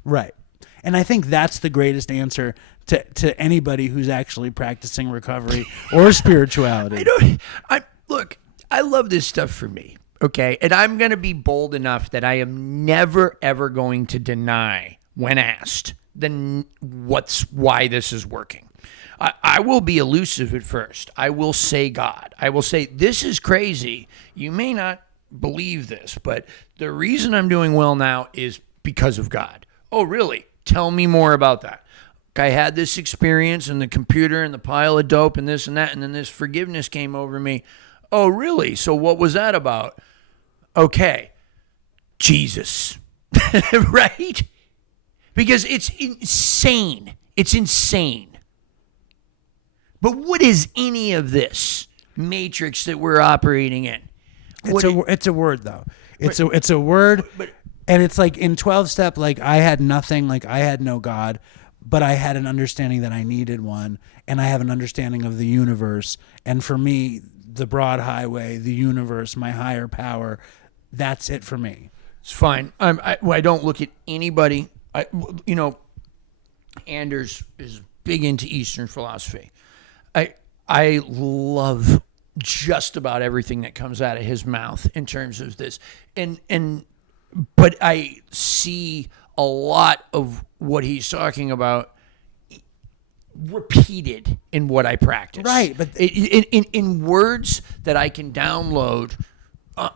Right. And I think that's the greatest answer to anybody who's actually practicing recovery or spirituality. Look, I love this stuff for me, okay? And I'm going to be bold enough that I am never, ever going to deny, when asked, then why this is working. I will be elusive at first. I will say God. I will say, this is crazy. You may not believe this, but the reason I'm doing well now is because of God. Oh, really? Tell me more about that. I had this experience and the computer and the pile of dope and this and that, and then this forgiveness came over me. Oh, really? So what was that about? Okay. Jesus. Right? Because it's insane. It's insane. But what is any of this matrix that we're operating in? It's a word, though. It's a word, and it's like in 12-step, like I had nothing, like I had no God, but I had an understanding that I needed one, and I have an understanding of the universe. And for me, the broad highway, the universe, my higher power, that's it for me. It's fine. I don't look at anybody. Anders is big into Eastern philosophy. I love just about everything that comes out of his mouth in terms of this, but I see a lot of what he's talking about repeated in what I practice. Right, but in words that I can download. I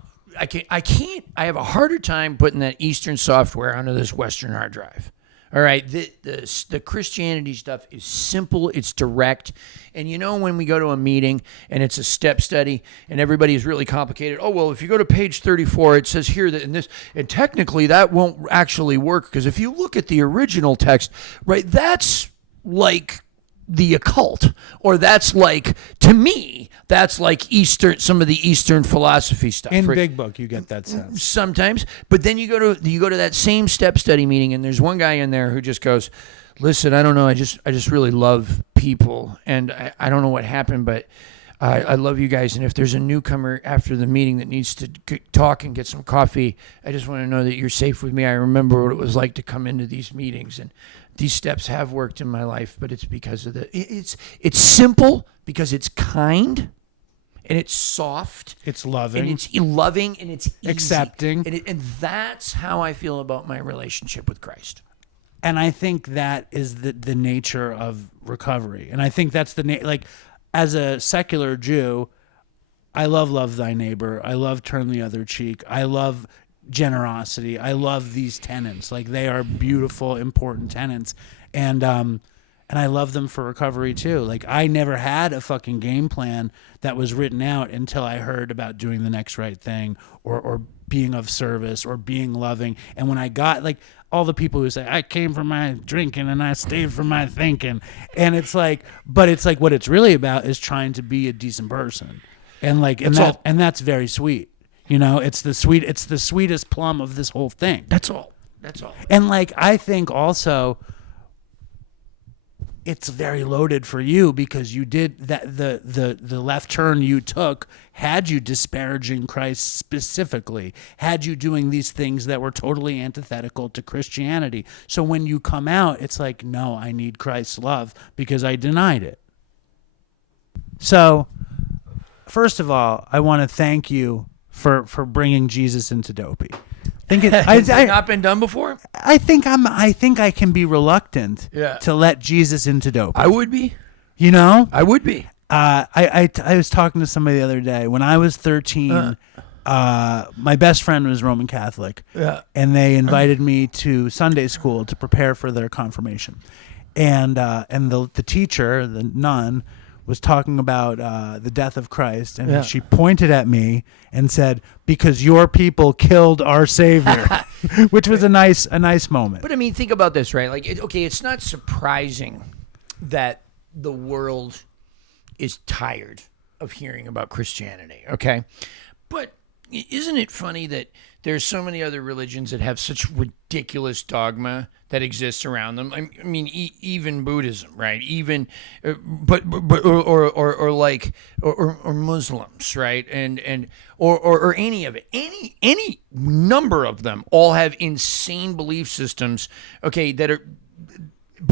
have a harder time putting that Eastern software onto this Western hard drive. All right, the Christianity stuff is simple, it's direct, and when we go to a meeting and it's a step study and everybody is really complicated. Oh well, if you go to page 34, it says here that in this, and technically that won't actually work because if you look at the original text, right, that's like the occult, or that's like, to me, that's like some of the Eastern philosophy stuff. In Big Book, you get that sense sometimes, but then you go to that same step study meeting, and there's one guy in there who just goes, "Listen, I don't know, I just really love people, and I don't know what happened, but I love you guys, and if there's a newcomer after the meeting that needs to talk and get some coffee, I just want to know that you're safe with me. I remember what it was like to come into these meetings, and these steps have worked in my life, but it's because of it's simple because it's kind and it's soft. It's loving. And it's loving and it's easy. Accepting. And that's how I feel about my relationship with Christ. And I think that is the nature of recovery. And I think that's like as a secular Jew, I love thy neighbor. I love turn the other cheek. I love generosity. I love these tenets. Like they are beautiful, important tenets. And I love them for recovery too. Like I never had a fucking game plan that was written out until I heard about doing the next right thing or being of service or being loving. And when I got like all the people who say, I came for my drinking and I stayed for my thinking. And it's like, but it's like what it's really about is trying to be a decent person. And like, and that's very sweet. It's the sweetest plum of this whole thing. That's all. And like, I think also it's very loaded for you because you did that. The left turn you took had you disparaging Christ specifically, had you doing these things that were totally antithetical to Christianity. So when you come out, it's like, no, I need Christ's love because I denied it. So first of all, I want to thank you for bringing Jesus into Dopey. Has that not been done before? I think I can be reluctant to let Jesus into Dopey. I would be. I would be. I was talking to somebody the other day. When I was 13, my best friend was Roman Catholic, and they invited me to Sunday school to prepare for their confirmation. And the teacher, the nun, was talking about the death of Christ, and Yeah. she pointed at me and said, "Because your people killed our Savior," which was a nice moment. But I mean, think about this, right? Like, it's not surprising that the world is tired of hearing about Christianity, okay? But isn't it funny that there's so many other religions that have such ridiculous dogma that exists around them? I mean, even Buddhism, right? Even, but or Muslims, right? Or any of it, any number of them all have insane belief systems, okay, that are,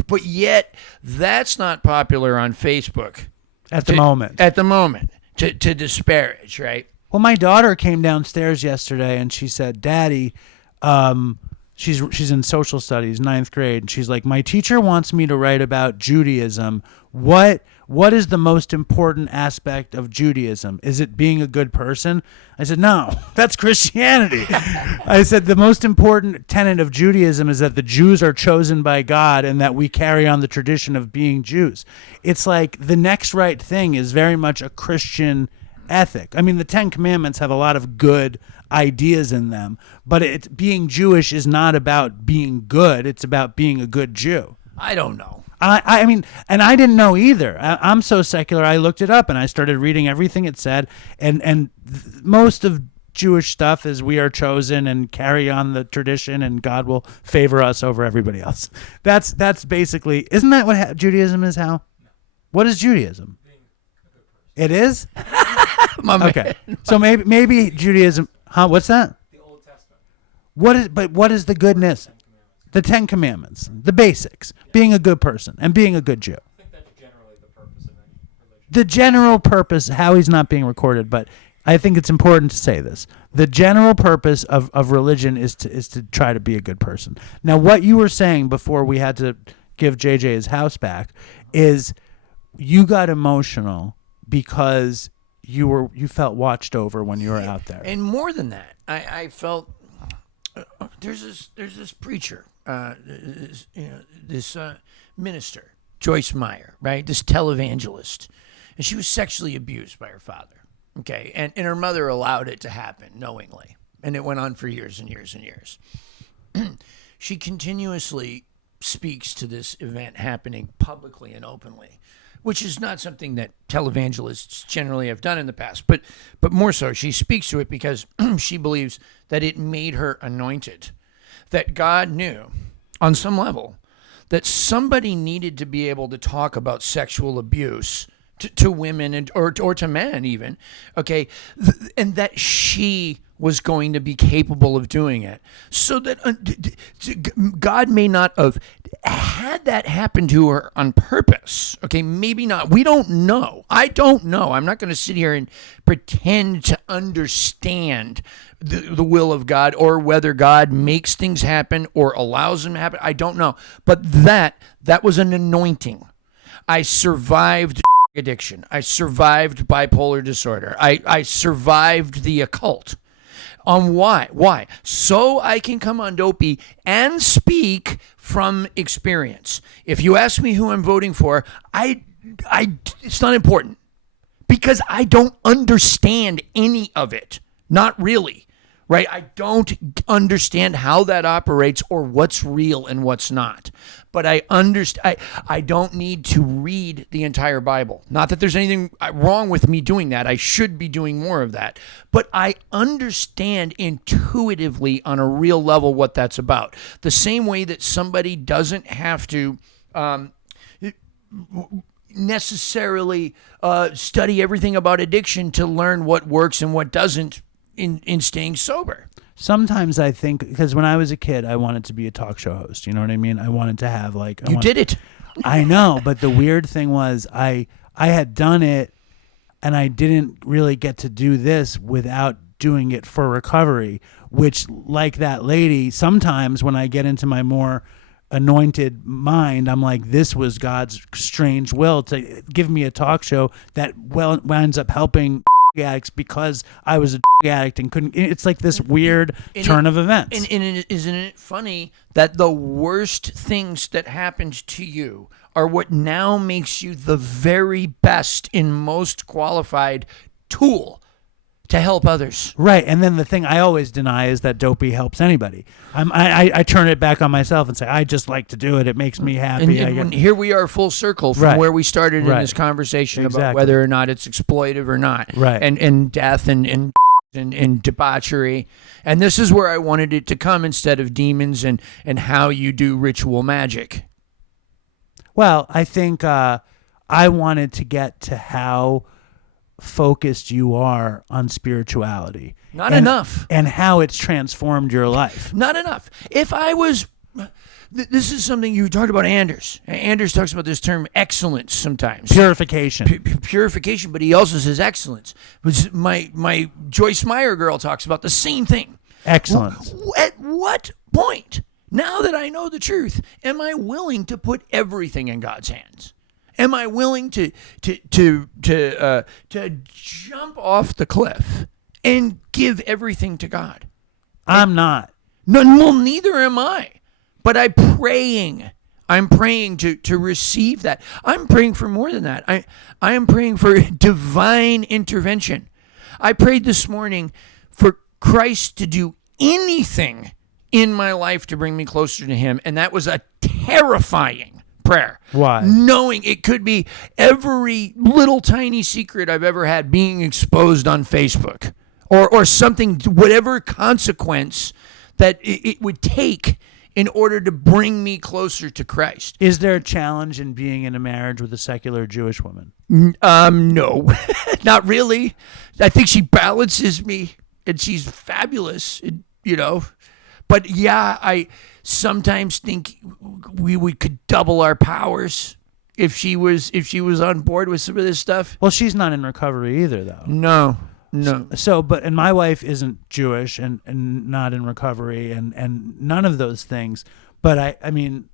but yet that's not popular on Facebook At the moment. To disparage, right? Well, my daughter came downstairs yesterday and she said, "Daddy," she's in social studies, 9th grade, and she's like, "My teacher wants me to write about Judaism. What is the most important aspect of Judaism? Is it being a good person?" I said, "No, that's Christianity." I said, "The most important tenet of Judaism is that the Jews are chosen by God and that we carry on the tradition of being Jews." It's like the next right thing is very much a Christian ethic. I mean, the 10 Commandments have a lot of good ideas in them, but being Jewish is not about being good. It's about being a good Jew. I don't know. I mean, and I didn't know either. I'm so secular. I looked it up and I started reading everything it said. And most of Jewish stuff is we are chosen and carry on the tradition and God will favor us over everybody else. That's basically, isn't that what Judaism is, Hal? What is Judaism? It is? Okay. So maybe Judaism, huh? What's that? The Old Testament. What is the goodness? The 10 Commandments, the basics, being a good person and being a good Jew. I think that's generally the purpose of any religion. The general purpose, Howie's not being recorded, but I think it's important to say this. The general purpose of religion is to try to be a good person. Now, what you were saying before we had to give JJ his house back is you got emotional because you felt watched over when you were out there. And more than that, I felt there's this preacher, this minister, Joyce Meyer, right? This televangelist, and she was sexually abused by her father. Okay, and her mother allowed it to happen knowingly, and it went on for years and years and years. She continuously speaks to this event happening publicly and openly, which is not something that televangelists generally have done in the past, but more so, she speaks to it because she believes that it made her anointed, that God knew on some level that somebody needed to be able to talk about sexual abuse to women or to men even, okay, and that she was going to be capable of doing it, so that God may not have had that happen to her on purpose, okay, maybe not, we don't know, I don't know, I'm not going to sit here and pretend to understand the will of God or whether God makes things happen or allows them to happen, I don't know, but that was an anointing. I survived addiction. I survived bipolar disorder. I survived the occult. Why? Why? So I can come on Dopey and speak from experience. If you ask me who I'm voting for, it's not important because I don't understand any of it. Not really. Right? I don't understand how that operates or what's real and what's not. But I understand. I don't need to read the entire Bible. Not that there's anything wrong with me doing that. I should be doing more of that. But I understand intuitively on a real level what that's about. The same way that somebody doesn't have to necessarily study everything about addiction to learn what works and what doesn't in staying sober. Sometimes I think, because when I was a kid, I wanted to be a talk show host. You know what I mean? I wanted to have You did it. I know, but the weird thing was I had done it, and I didn't really get to do this without doing it for recovery, which, like that lady, sometimes when I get into my more anointed mind, I'm like, this was God's strange will to give me a talk show that winds up helping addicts because I was a addict and couldn't. It's like this weird turn of events. And isn't it funny that the worst things that happened to you are what now makes you the very best and most qualified tool to help others? Right, and then the thing I always deny is that dopey helps anybody. I turn it back on myself and say I just like to do it. It makes me happy. And here we are, full circle from Right. where we started in Right. this conversation about Exactly. whether or not it's exploitive or not, Right. and death and debauchery. And this is where I wanted it to come instead of demons and how you do ritual magic. Well, I think I wanted to get to how focused you are on spirituality. Not enough. And how it's transformed your life. Not enough. If I was... This is something you talked about, Anders. Anders talks about this term excellence sometimes. Purification. Purification, but he also says excellence. My Joyce Meyer girl talks about the same thing. Excellence. At what point, now that I know the truth, am I willing to put everything in God's hands? Am I willing to jump off the cliff and give everything to God? I'm not. No, well, neither am I. But I'm praying. I'm praying to receive that. I'm praying for more than that. I am praying for divine intervention. I prayed this morning for Christ to do anything in my life to bring me closer to him, and that was a terrifying prayer. Why? Knowing it could be every little tiny secret I've ever had being exposed on Facebook, or something, whatever consequence that it would take in order to bring me closer to Christ. Is there a challenge in being in a marriage with a secular Jewish woman? No, not really. I think she balances me, and she's fabulous, But yeah, I sometimes think we could double our powers if she was on board with some of this stuff. Well, she's not in recovery either, though. No. And my wife isn't Jewish and not in recovery and none of those things. But I mean,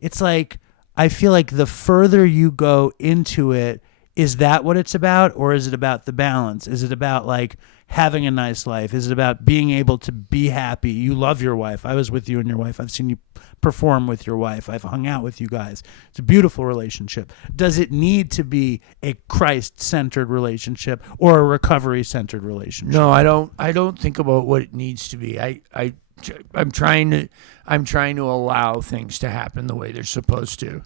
it's like, I feel like the further you go into it, is that what it's about? Or is it about the balance? Is it about like having a nice life? Is it about being able to be happy? You love your wife. I was with you and your wife. I've seen you perform with your wife. I've hung out with you guys. It's a beautiful relationship. Does it need to be a Christ-centered relationship or a recovery-centered relationship? No, I don't think about what it needs to be. I'm trying to allow things to happen the way they're supposed to.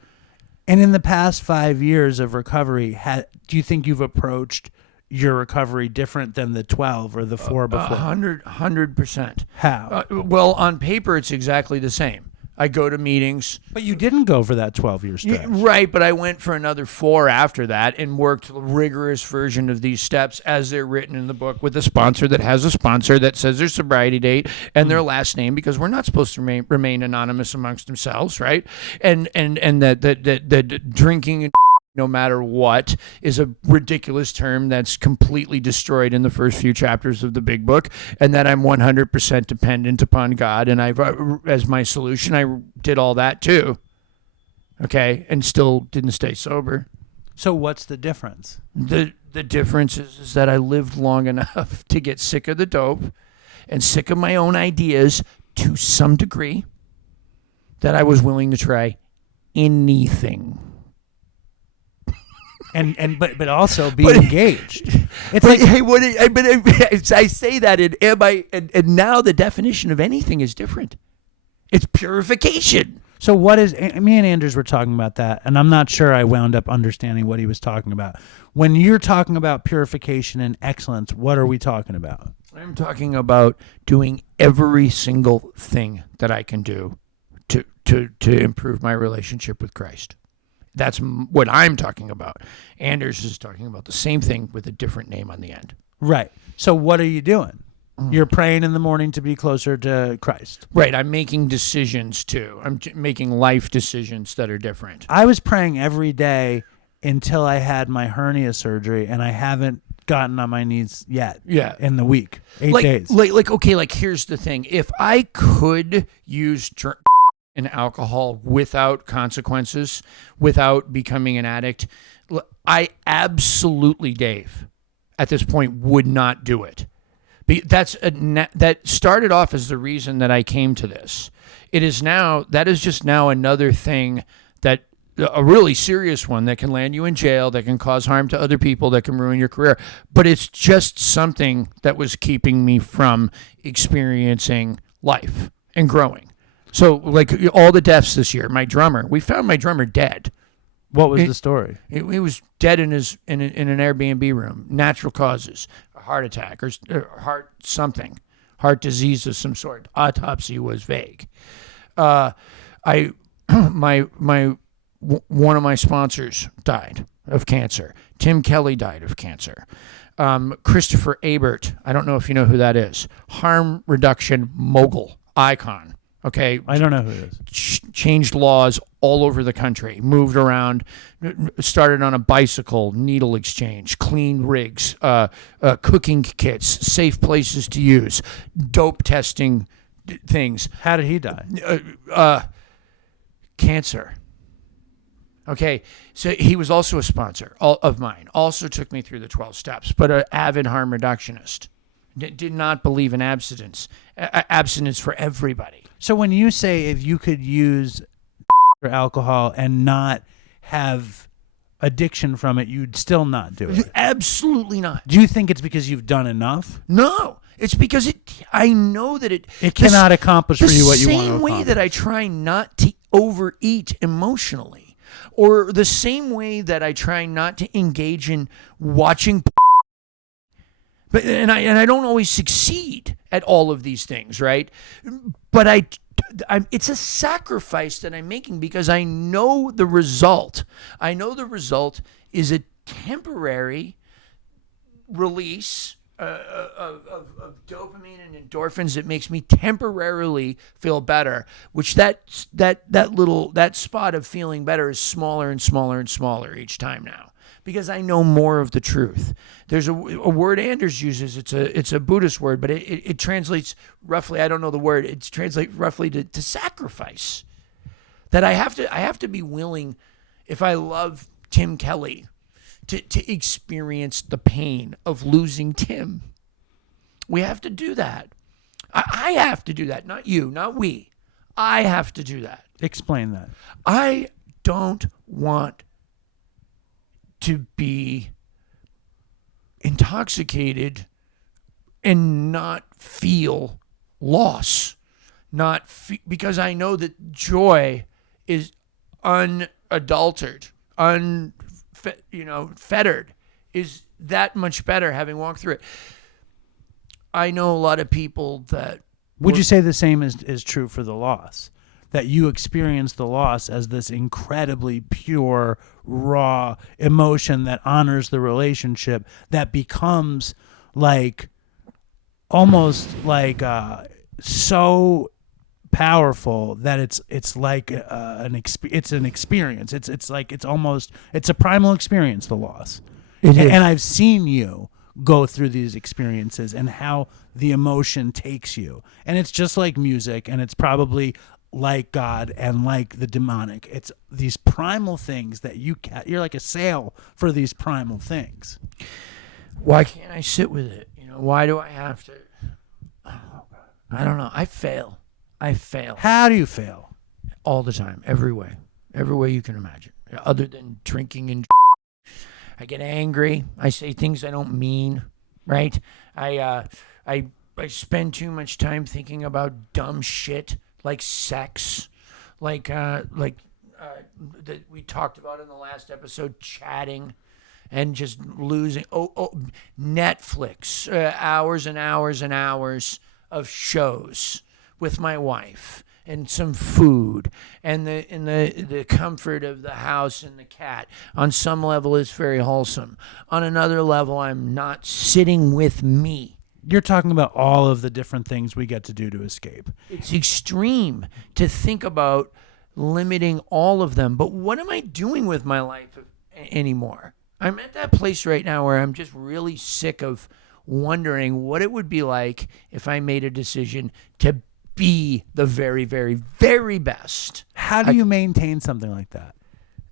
And in the past 5 years of recovery, do you think you've approached your recovery different than the 12 or the 4 before? 100%. How? Well, on paper, it's exactly the same. I go to meetings. But you didn't go for that 12-year stretch. Right, but I went for another 4 after that and worked a rigorous version of these steps as they're written in the book with a sponsor that has a sponsor that says their sobriety date and their last name, because we're not supposed to remain anonymous amongst themselves, right? And that drinking no matter what is a ridiculous term that's completely destroyed in the first few chapters of the big book, and that I'm 100% dependent upon God, and as my solution, I did all that too. Okay, and still didn't stay sober. So what's the difference? The difference is that I lived long enough to get sick of the dope and sick of my own ideas to some degree that I was willing to try anything. But also be engaged. It's But like, I say that, and now the definition of anything is different. It's purification. so what is, me and Anders were talking about that, and I'm not sure I wound up understanding what he was talking about. When you're talking about purification and excellence, what are we talking about? I'm talking about doing every single thing that I can do to improve my relationship with Christ. That's what I'm talking about. Anders is talking about the same thing with a different name on the end. Right. So what are you doing? You're praying in the morning to be closer to Christ. Right. I'm making decisions too. I'm making life decisions that are different. I was praying every day until I had my hernia surgery, and I haven't gotten on my knees yet. Yeah. In the week. 8 days. Like here's the thing. If I could use and alcohol without consequences, without becoming an addict, I absolutely, Dave, at this point would not do it. That started off as the reason that I came to this. That is just now another thing, that a really serious one that can land you in jail, that can cause harm to other people, that can ruin your career. But it's just something that was keeping me from experiencing life and growing. So like all the deaths this year, we found my drummer dead. What was the story? He was dead in an Airbnb room, natural causes, a heart attack or heart disease of some sort. Autopsy was vague. One of my sponsors died of cancer. Tim Kelly died of cancer. Christopher Abert, I don't know if you know who that is. Harm reduction mogul, icon. Okay, I don't know who it is. Changed laws all over the country, moved around, started on a bicycle, needle exchange, clean rigs, cooking kits, safe places to use, dope testing things. How did he die? Cancer. Okay, so he was also a sponsor of mine, also took me through the 12 steps, but an avid harm reductionist. Did not believe in abstinence for everybody. So when you say if you could use alcohol and not have addiction from it, you'd still not do it? Absolutely not. Do you think it's because you've done enough? No. It's because I know that it cannot accomplish for you what you want to accomplish. The same way that I try not to overeat emotionally, or the same way that I try not to engage in watching. But I don't always succeed at all of these things, right? But it's a sacrifice that I'm making because I know the result. I know the result is a temporary release of dopamine and endorphins that makes me temporarily feel better, which that spot of feeling better is smaller and smaller and smaller each time now, because I know more of the truth. There's a word Anders uses. It's a Buddhist word, but it translates roughly. I don't know the word. It translates roughly to sacrifice. That I have to be willing, if I love Tim Kelly, to experience the pain of losing Tim. We have to do that. I have to do that, not you, not we. I have to do that. Explain that. I don't want to be intoxicated and not feel loss, because I know that joy is unadulterated, fettered, is that much better having walked through it. I know a lot of people that. Would you say the same is true for the loss? That you experience the loss as this incredibly pure, raw emotion that honors the relationship, that becomes like almost like so powerful that it's like an experience. It's a primal experience, the loss. And I've seen you go through these experiences and how the emotion takes you. And it's just like music, and it's probably like God and like the demonic. It's these primal things that you're like a sail for these primal things. Why can't I sit with it? Why do I have to? I don't know. I fail. How do you fail? All the time, every way you can imagine, other than drinking and. I get angry. I say things I don't mean. Right? I spend too much time thinking about dumb shit like sex, like that we talked about in the last episode, chatting, and just losing. Netflix, hours and hours and hours of shows with my wife, and some food, and the comfort of the house and the cat. On some level, it's very wholesome. On another level, I'm not sitting with me. You're talking about all of the different things we get to do to escape. It's extreme to think about limiting all of them. But what am I doing with my life anymore? I'm at that place right now where I'm just really sick of wondering what it would be like if I made a decision to be the very, very, very best. How do you maintain something like that?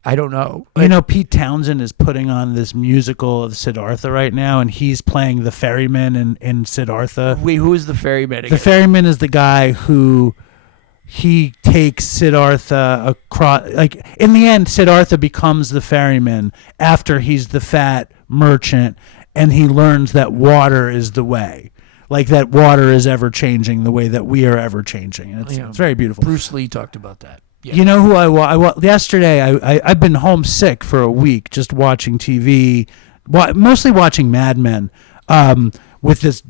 I don't know. You know, Pete Townsend is putting on this musical of Siddhartha right now, and he's playing the ferryman in Siddhartha. Wait, who is the ferryman again? The ferryman is the guy who he takes Siddhartha across. Like, in the end, Siddhartha becomes the ferryman after he's the fat merchant, and he learns that water is the way. Like, that water is ever changing the way that we are ever changing. And it's very beautiful. Bruce Lee talked about that. Yeah. You know who yesterday I've been homesick for a week just watching TV, mostly watching Mad Men, with this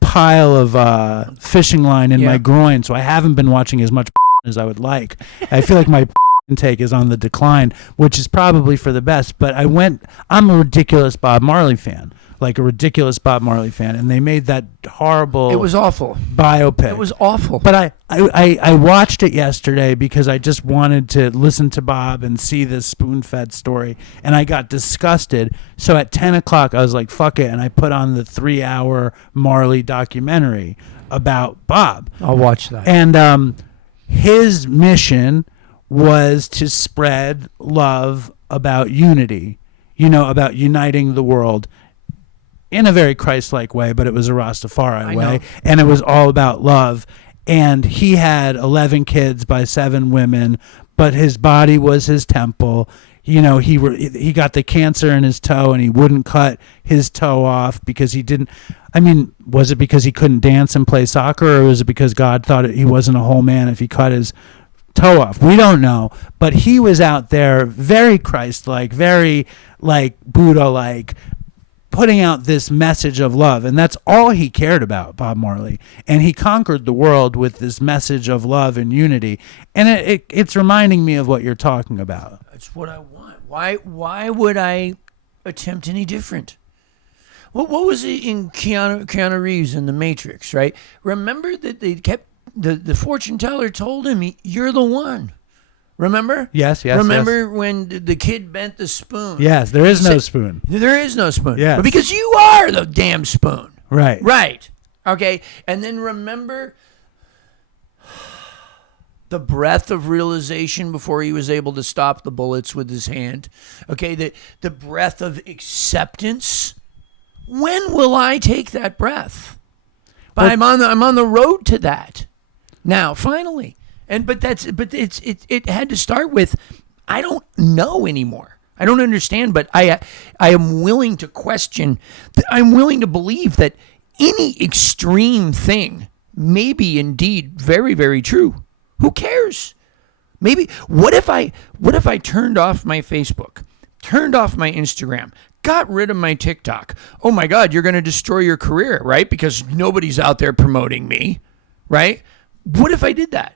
pile of fishing line in my groin, so I haven't been watching as much as I would like. I feel like my intake is on the decline, which is probably for the best, but I'm a ridiculous Bob Marley fan. Like a ridiculous Bob Marley fan, and they made that horrible. It was awful. Biopic. It was awful. But I watched it yesterday because I just wanted to listen to Bob and see this spoon-fed story, and I got disgusted. So at 10 o'clock, I was like, "Fuck it," and I put on the 3-hour Marley documentary about Bob. I'll watch that. And his mission was to spread love about unity. About uniting the world. In a very Christ-like way, but it was a Rastafari way, and it was all about love. And he had 11 kids by 7 women, but his body was his temple. He got the cancer in his toe, and he wouldn't cut his toe off because he didn't. I mean, was it because he couldn't dance and play soccer, or was it because God thought he wasn't a whole man if he cut his toe off? We don't know, but he was out there very Christ-like, very like Buddha-like, putting out this message of love, and that's all he cared about, Bob Marley. And he conquered the world with this message of love and unity. And it's reminding me of what you're talking about. That's what I want. Why would I attempt any different? What was it in Keanu Reeves in The Matrix, right? Remember that they kept the fortune teller told him, "You're the one." Remember? Yes. Remember when the kid bent the spoon? Yes, there is no spoon. There is no spoon. Yes. But because you are the damn spoon. Right. Right. Okay. And then remember the breath of realization before he was able to stop the bullets with his hand. Okay. The breath of acceptance. When will I take that breath? But I'm on the road to that. Now, finally. It had to start with, I don't know anymore. I don't understand, but I am willing to question. I'm willing to believe that any extreme thing may be indeed very, very true. Who cares? Maybe what if I turned off my Facebook, turned off my Instagram, got rid of my TikTok? Oh my God, you're going to destroy your career, right? Because nobody's out there promoting me, right? What if I did that?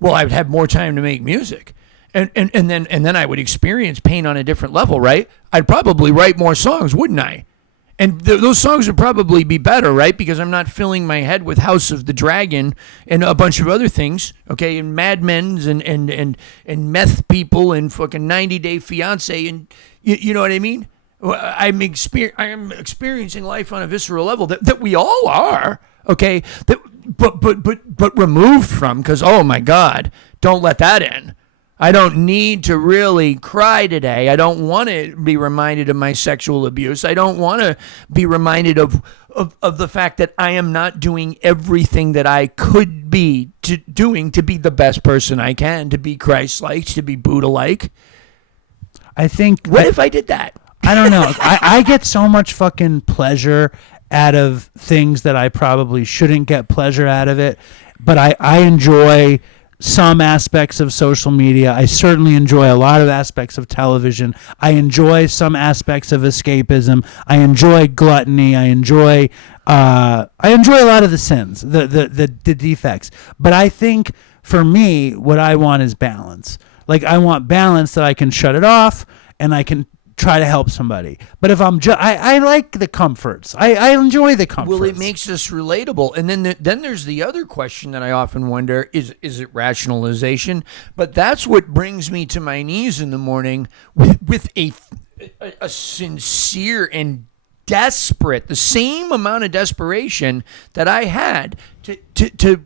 Well, I would have more time to make music, and then I would experience pain on a different level, right? I'd probably write more songs, wouldn't I? And those songs would probably be better, right? Because I'm not filling my head with House of the Dragon and a bunch of other things, okay? And Mad Men's and meth people and fucking 90 Day Fiance, and you know what I mean? I am experiencing life on a visceral level that we all are, okay? But removed from, because, oh my God, don't let that in. I don't need to really cry today. I don't want to be reminded of my sexual abuse. I don't want to be reminded of the fact that I am not doing everything that I could be doing to be the best person I can, to be Christ-like, to be Buddha-like. I think. What if I did that? I don't know. I get so much fucking pleasure out of things that I probably shouldn't get pleasure out of it, but I enjoy some aspects of social media. I certainly enjoy a lot of aspects of television. I enjoy some aspects of escapism. I enjoy gluttony. I enjoy a lot of the sins, the defects. But I think for me, what I want is balance. Like, I want balance that I can shut it off and I can try to help somebody. But if I'm I like the comforts. I enjoy the comforts. Well, it makes us relatable. And then there's the other question that I often wonder, is it rationalization? But that's what brings me to my knees in the morning with a sincere and desperate, the same amount of desperation that I had to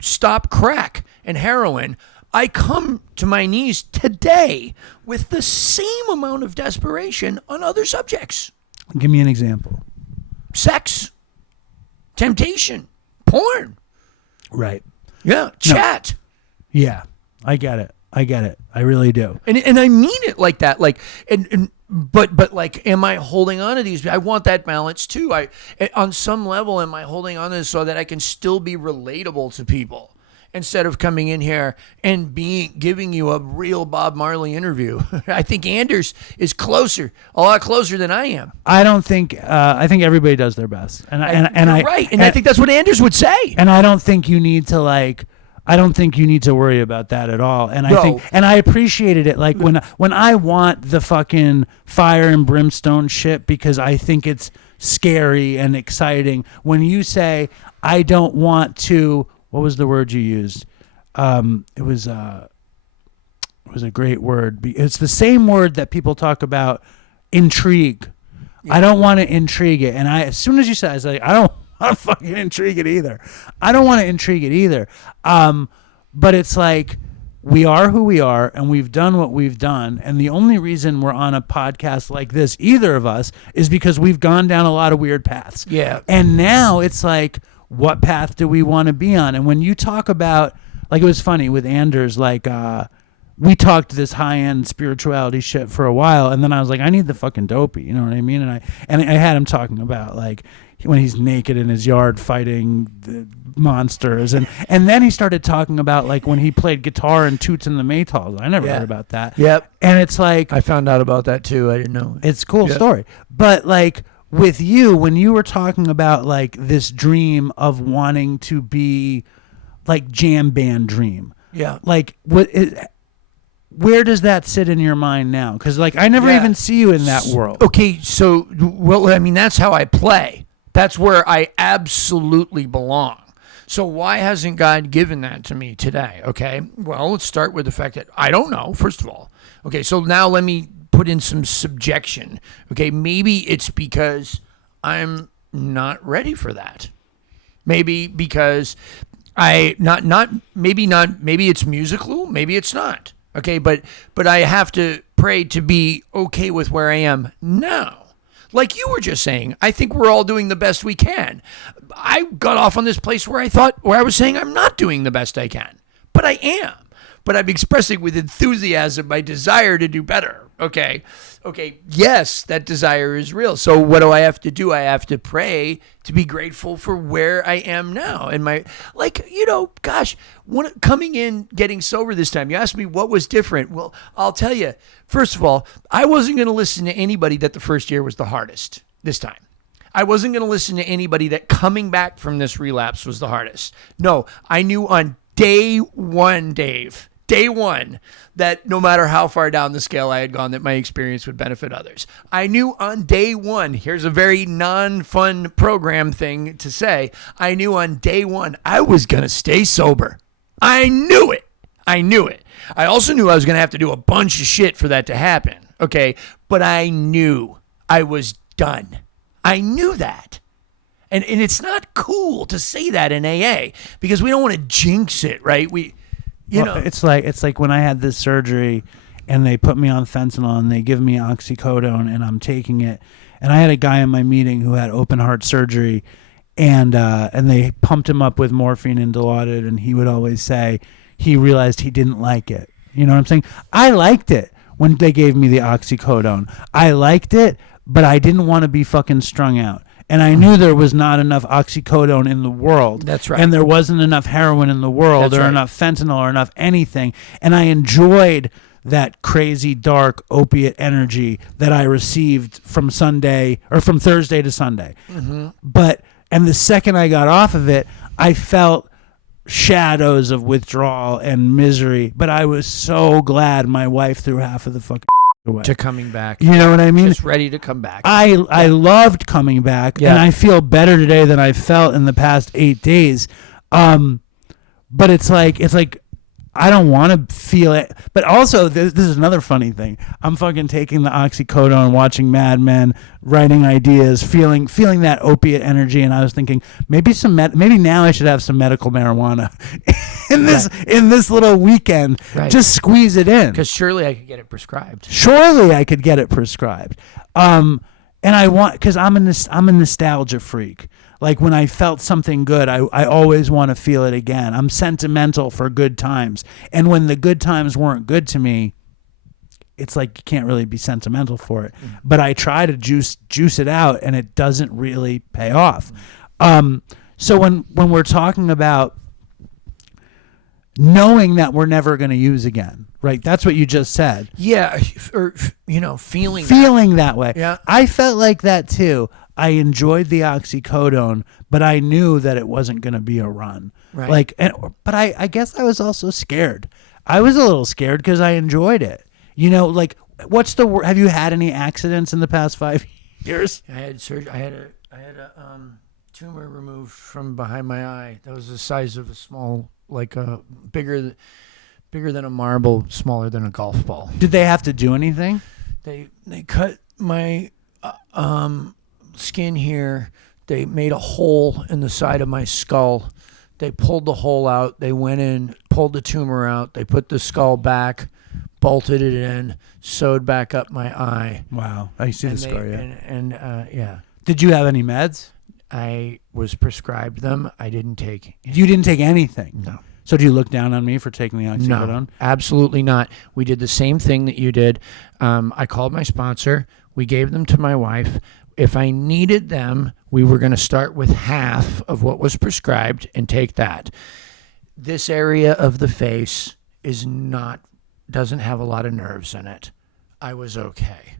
stop crack and heroin. I come to my knees today with the same amount of desperation on other subjects. Give me an example. Sex, temptation, porn. Right. Yeah, chat. Yeah, I get it. I really do. And I mean it like that. Like, but like, am I holding on to these? I want that balance too. On some level, am I holding on to this so that I can still be relatable to people instead of coming in here and giving you a real Bob Marley interview? I think Anders is a lot closer than I am. I don't think. I think everybody does their best, and You're right. And I think that's what Anders would say. And I don't think you need to I don't think you need to worry about that at all. And I think, and I appreciated it. Like when I want the fucking fire and brimstone shit because I think it's scary and exciting. When you say I don't want to, what was the word you used? It was a great word. It's the same word that people talk about, intrigue. Yeah. I don't want to intrigue it. And as soon as you said, I was like, I don't fucking intrigue it either. I don't want to intrigue it either. But it's like, we are who we are and we've done what we've done. And the only reason we're on a podcast like this, either of us, is because we've gone down a lot of weird paths. Yeah. And now it's like, what path do we want to be on? And when you talk about, like, it was funny with Anders, like, we talked this high-end spirituality shit for a while, and then I was like, I need the fucking dopey, you know what I mean? And I had him talking about, like, when he's naked in his yard fighting the monsters, and then he started talking about, like, when he played guitar in Toots and the Maytals. I never heard about that. Yep. And it's like, I found out about that too. I didn't know. It's a cool story. But like with you, when you were talking about like this dream of wanting to be like jam band dream, like where does that sit in your mind now? Because like I never even see you in that world. Okay, so well, I mean that's how I play. That's where I absolutely belong. So why hasn't God given that to me today? Okay, well, let's start with the fact that I don't know, first of all. Okay, so now let me put in some subjection. Okay, maybe it's because I'm not ready for that. Maybe because maybe it's musical, maybe it's not. Okay, but I have to pray to be okay with where I am now. Like you were just saying, I think we're all doing the best we can. I got off on this place where I was saying I'm not doing the best I can, but I am. But I'm expressing with enthusiasm my desire to do better. Okay. Yes, that desire is real. So what do I have to do? I have to pray to be grateful for where I am now. And coming in, getting sober this time, you asked me what was different. Well, I'll tell you, first of all, I wasn't going to listen to anybody that the first year was the hardest this time. I wasn't going to listen to anybody that coming back from this relapse was the hardest. No, I knew on day one, Dave, that no matter how far down the scale I had gone, that my experience would benefit others. I knew on day one, here's a very non-fun program thing to say, I knew on day one I was going to stay sober. I knew it. I also knew I was going to have to do a bunch of shit for that to happen, okay? But I knew I was done. I knew that. And it's not cool to say that in AA because we don't want to jinx it, right? It's like when I had this surgery and they put me on fentanyl and they give me oxycodone and I'm taking it. And I had a guy in my meeting who had open heart surgery and they pumped him up with morphine and Dilaudid, and he would always say he realized he didn't like it. You know what I'm saying? I liked it when they gave me the oxycodone. I liked it, but I didn't want to be fucking strung out. And I knew there was not enough oxycodone in the world. That's right. And there wasn't enough heroin in the world enough fentanyl or enough anything. And I enjoyed that crazy, dark opiate energy that I received from Thursday to Sunday. Mm-hmm. And the second I got off of it, I felt shadows of withdrawal and misery. But I was so glad my wife threw half of the fucking away. To coming back. You know what I mean? Just ready to come back. I loved coming back, and I feel better today than I felt in the past 8 days. But it's like I don't want to feel it. But also, this is another funny thing. I'm fucking taking the oxycodone, watching Mad Men, writing ideas, feeling that opiate energy, and I was thinking maybe maybe now I should have some medical marijuana in this little weekend. Right. Just squeeze it in. Because surely I could get it prescribed. Surely I could get it prescribed. And I want, because I'm a nostalgia freak. Like when I felt something good, I always want to feel it again. I'm sentimental for good times. And when the good times weren't good to me, it's like you can't really be sentimental for it. But I try to juice it out, and it doesn't really pay off. So when we're talking about knowing that we're never going to use again, right? That's what you just said. Yeah, or feeling that way. Yeah. I felt like that too. I enjoyed the oxycodone, but I knew that it wasn't going to be a run. Right. But I guess I was also scared. I was a little scared because I enjoyed it. What's the word? Have you had any accidents in the past 5 years? I had surgery. I had a tumor removed from behind my eye. That was the size of a small, bigger than a marble, smaller than a golf ball. Did they have to do anything? They cut my skin here. They made a hole in the side of my skull. They pulled the hole out. They went in, pulled the tumor out. They put the skull back, bolted it in, sewed back up my eye. Wow. I see the scar, yeah. And yeah. Did you have any meds? I was prescribed them. I didn't take. You didn't take anything? No. So do you look down on me for taking the oxycodone? No, absolutely not. We did the same thing that you did. I called my sponsor. We gave them to my wife. If I needed them, we were going to start with half of what was prescribed and take that. This area of the face doesn't have a lot of nerves in it. I was okay.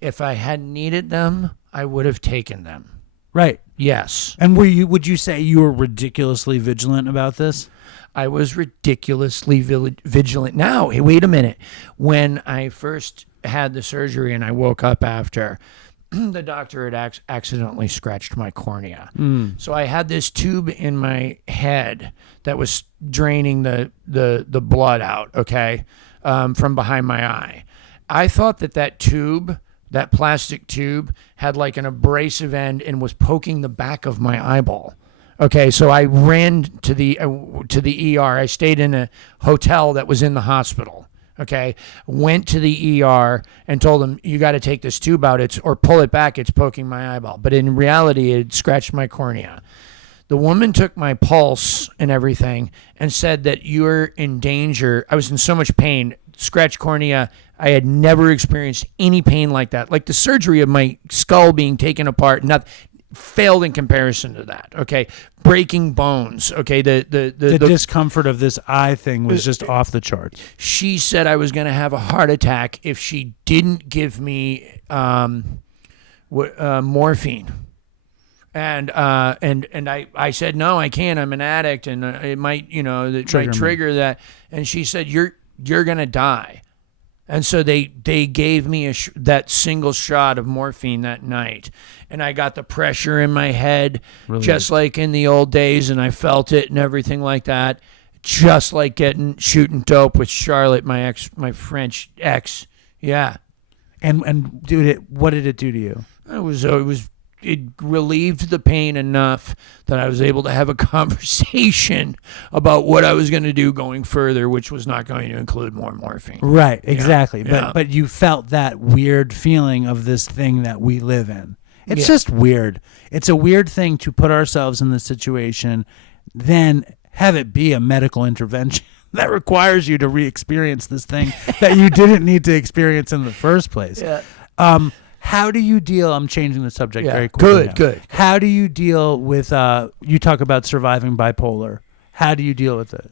If I had needed them, I would have taken them. Right. Yes. And would you say you were ridiculously vigilant about this? I was ridiculously vigilant. Now, hey, wait a minute. When I first had the surgery and I woke up after, the doctor had accidentally scratched my cornea. So I had this tube in my head that was draining the blood out, okay, from behind my eye. I thought that tube, that plastic tube, had like an abrasive end and was poking the back of my eyeball. Okay, so I ran to the ER. I stayed in a hotel that was in the hospital. Okay, went to the ER and told them, you got to take this tube out, or pull it back. It's poking my eyeball. But in reality, it scratched my cornea. The woman took my pulse and everything and said that you're in danger. I was in so much pain. Scratched cornea. I had never experienced any pain like that. Like the surgery of my skull being taken apart, failed in comparison to that. Okay, breaking bones. Okay, the discomfort of this eye thing was just off the charts. She said I was going to have a heart attack if she didn't give me morphine. And I said no, I can't. I'm an addict, and it might trigger that. And she said you're gonna die. And so they gave me that single shot of morphine that night, and I got the pressure in my head, just like in the old days, and I felt it and everything like that, just like shooting dope with Charlotte, my French ex. Yeah. And dude, what did it do to you? It relieved the pain enough that I was able to have a conversation about what I was going to do going further, which was not going to include more morphine. Right, exactly. Yeah. But you felt that weird feeling of this thing that we live in. It's just weird. It's a weird thing to put ourselves in this situation, then have it be a medical intervention that requires you to re-experience this thing that you didn't need to experience in the first place. Yeah. How do you deal? I'm changing the subject very quickly. Good. How do you deal with? You talk about surviving bipolar. How do you deal with it?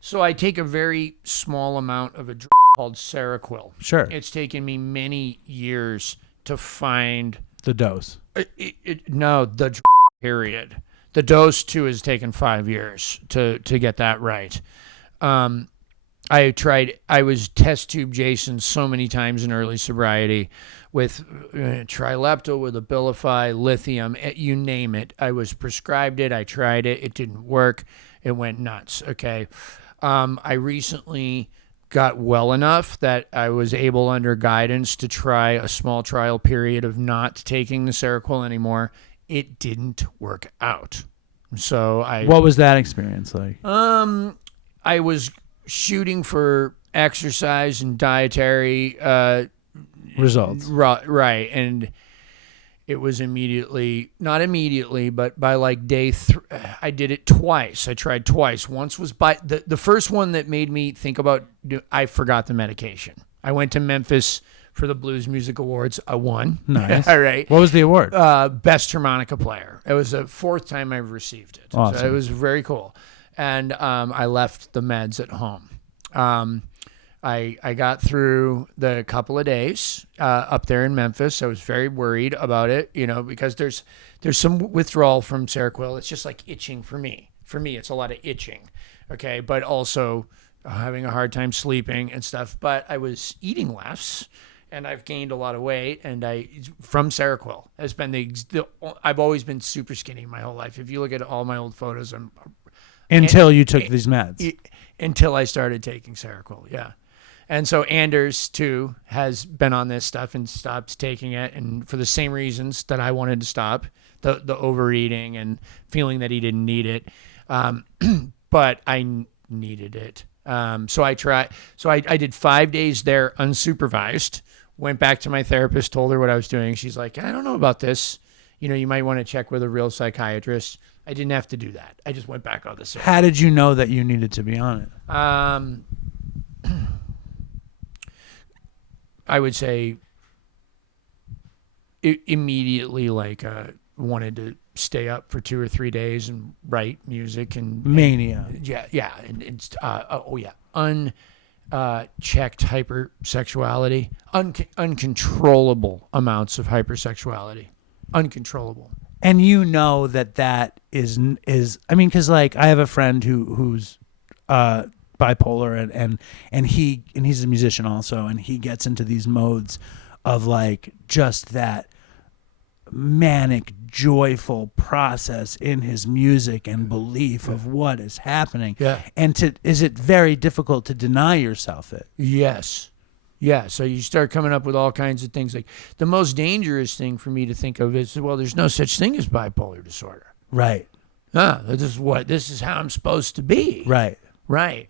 So I take a very small amount of a drug called Seroquel. Sure. It's taken me many years to find the dose. The period. The dose too has taken 5 years to get that right. I was test tube Jason so many times in early sobriety with Trileptal, with Abilify, lithium, you name it. I was prescribed it. I tried it. It didn't work. It went nuts. Okay. I recently got well enough that I was able, under guidance, to try a small trial period of not taking the Seroquel anymore. It didn't work out. So What was that experience like? I was shooting for exercise and dietary Results. right, and it was not immediately, but by like day 3, I did it twice. I tried twice. Once was by the first one that made me think about, I forgot the medication. I went to Memphis for the Blues Music Awards. I won. Nice. All right. What was the award? Best harmonica player. It was the 4th time I've received it. Awesome. So it was very cool. And I left the meds at home. I got through the couple of days up there in Memphis. I was very worried about it, because there's some withdrawal from Seroquel. It's just like itching for me. For me, it's a lot of itching, okay? But also having a hard time sleeping and stuff. But I was eating less, and I've gained a lot of weight. And from Seroquel has been I've always been super skinny my whole life. If you look at all my old photos, Until you took these meds. Until I started taking Seroquel, yeah. And so Anders, too, has been on this stuff and stopped taking it. And for the same reasons that I wanted to stop, the overeating and feeling that he didn't need it. But I needed it. So I tried. So I did 5 days there unsupervised, went back to my therapist, told her what I was doing. She's like, I don't know about this. You might want to check with a real psychiatrist. I didn't have to do that. I just went back on the Seroquel. How did you know that you needed to be on it? I would say immediately, wanted to stay up for 2 or 3 days and write music and Mania. Unchecked hypersexuality, uncontrollable amounts of hypersexuality, uncontrollable. And that is because I have a friend who's bipolar and he's a musician also, and he gets into these modes of just that manic, joyful process in his music and belief of what is happening. Yeah. And is it very difficult to deny yourself it? Yes. Yeah, so you start coming up with all kinds of things. Like the most dangerous thing for me to think of is, well, there's no such thing as bipolar disorder. Right. This is how I'm supposed to be. Right. Right.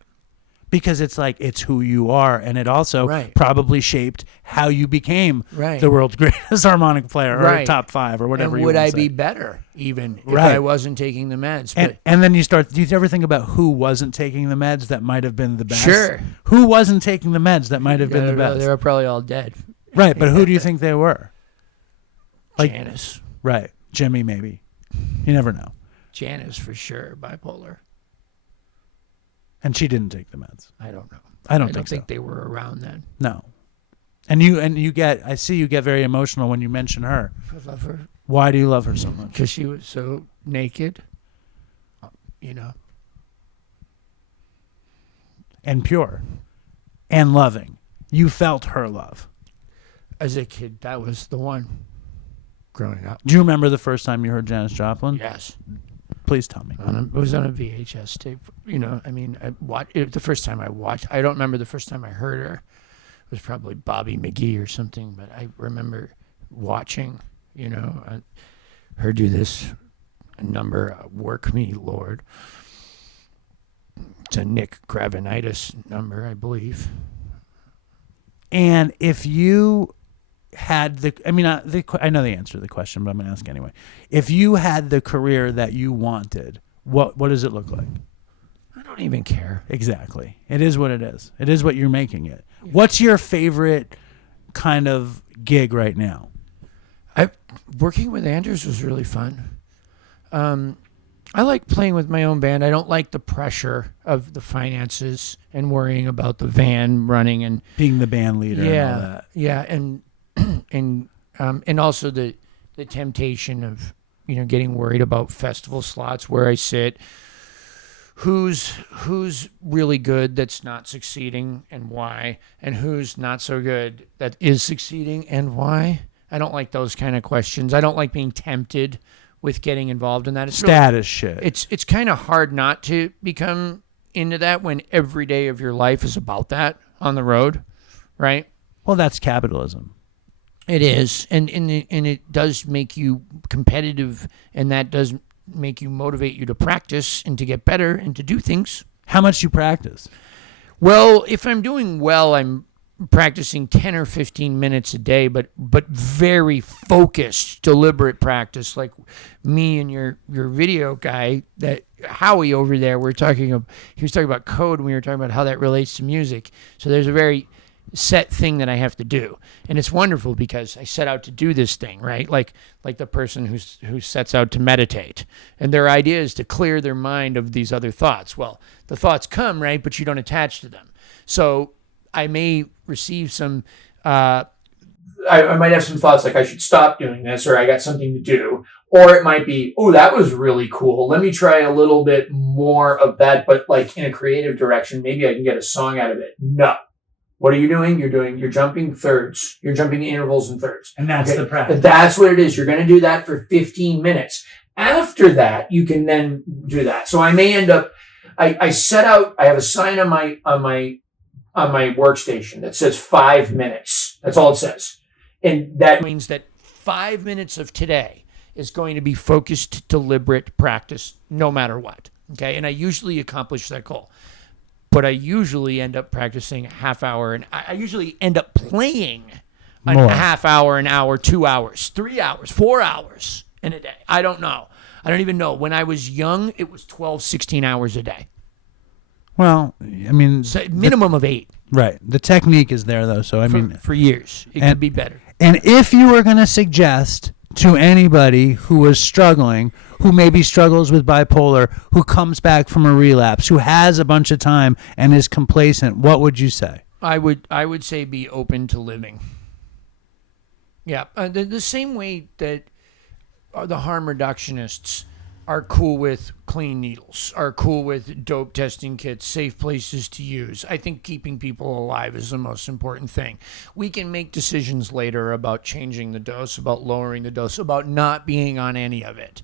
Because it's who you are, and it also Right. probably shaped how you became Right. the world's greatest harmonic player, or Right. top 5, or whatever. And you would wanna I say. be better even if Right. I wasn't taking the meds? But And then do you ever think about who wasn't taking the meds that might have been the best? Sure. Who wasn't taking the meds that might have been the best? They were probably all dead. Right, but who do you think they were? Janice. Right. Jimmy, maybe. You never know. Janice for sure, bipolar. And she didn't take the meds. I don't know. I don't I think think so. they were around then. No. And I see you get very emotional when you mention her. I love her Why do you love her so much? because she was so naked. And pure. And loving. You felt her love. As a kid, that was the one. Growing up. Do you remember the first time you heard Janis Joplin? Yes. Please tell me. It was on a VHS tape. I watched it the first time I watched. I don't remember the first time I heard her. It was probably Bobby McGee or something, but I remember watching, her do this number, Work Me, Lord. It's a Nick Gravenitis number, I believe. And if you had I know the answer to the question, but I'm going to ask anyway. If you had the career that you wanted, what does it look like? I don't even care. Exactly. It is what it is. It is what you're making it. What's your favorite kind of gig right now? Working with Anders was really fun. I like playing with my own band. I don't like the pressure of the finances and worrying about the van running and Being the band leader and all that. Yeah, and also the temptation of getting worried about festival slots, where I sit, who's really good that's not succeeding and why, and who's not so good that is succeeding and why. I don't like those kind of questions. I don't like being tempted with getting involved in that. It's Status shit. It's kind of hard not to become into that when every day of your life is about that on the road, right? Well, that's capitalism. It is, and it does make you competitive, and that does make you motivate you to practice and to get better and to do things. How much you practice? Well, if I'm doing well, I'm practicing 10 or 15 minutes a day, but very focused, deliberate practice. Like me and your video guy, that Howie over there, he was talking about code, and we were talking about how that relates to music. So there's a very set thing that I have to do, and it's wonderful because I set out to do this thing, right? Like the person who sets out to meditate, and their idea is to clear their mind of these other thoughts. Well, the thoughts come, right, but you don't attach to them. So I may receive some I might have some thoughts like I should stop doing this, or I got something to do. Or it might be, oh, that was really cool. Let me try a little bit more of that, but like in a creative direction. Maybe I can get a song out of it. No. What are you doing? You're jumping thirds. You're jumping intervals and thirds. And that's the practice. That's what it is. You're going to do that for 15 minutes. After that, you can then do that. So I may end up, I set out, I have a sign on my workstation that says 5 minutes. That's all it says. And that means that 5 minutes of today is going to be focused, deliberate practice, no matter what. Okay, and I usually accomplish that goal. But I usually end up practicing a half hour, and I usually end up playing a half hour, an hour, 2 hours, 3 hours, 4 hours in a day. I don't know. I don't even know. When I was young, it was 12, 16 hours a day. Well, I mean, So minimum of 8 right. The technique is there, though. So I mean, for years. It could be better. And if you were going to suggest to anybody who was struggling, who maybe struggles with bipolar, who comes back from a relapse, who has a bunch of time and is complacent, what would you say? I would say be open to living. Yeah, the same way that the harm reductionists are cool with clean needles, are cool with dope testing kits, safe places to use. I think keeping people alive is the most important thing. We can make decisions later about changing the dose, about lowering the dose, about not being on any of it.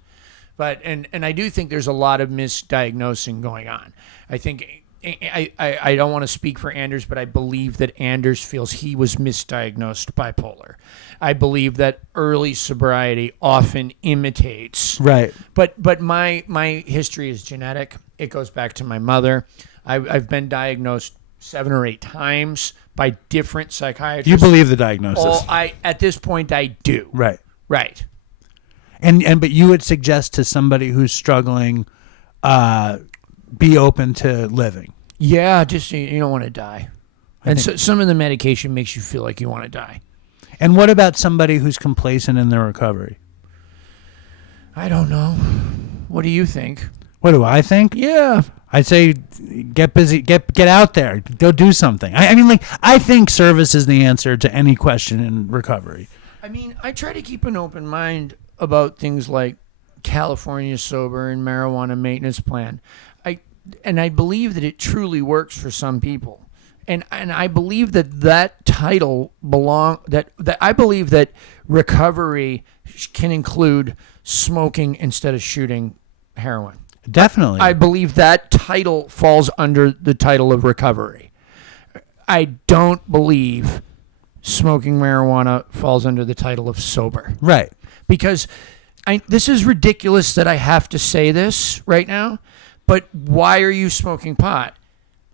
But and I do think there's a lot of misdiagnosing going on. I think I don't want to speak for Anders, but I believe that Anders feels he was misdiagnosed bipolar. I believe that early sobriety often imitates. Right. But my history is genetic. It goes back to my mother. I've been diagnosed 7 or 8 times by different psychiatrists. You believe the diagnosis? At this point I do. Right. Right. But you would suggest to somebody who's struggling, be open to living. Yeah, just you don't want to die. And so some of the medication makes you feel like you want to die. And what about somebody who's complacent in their recovery? I don't know. What do you think? What do I think? Yeah. I'd say get busy, get out there, go do something. I mean, I think service is the answer to any question in recovery. I mean, I try to keep an open mind about things like California sober and marijuana maintenance plan. I believe that it truly works for some people. And I believe that title that I believe that recovery can include smoking instead of shooting heroin. Definitely. I believe that title falls under the title of recovery. I don't believe smoking marijuana falls under the title of sober. Right. Because this is ridiculous that I have to say this right now, but why are you smoking pot?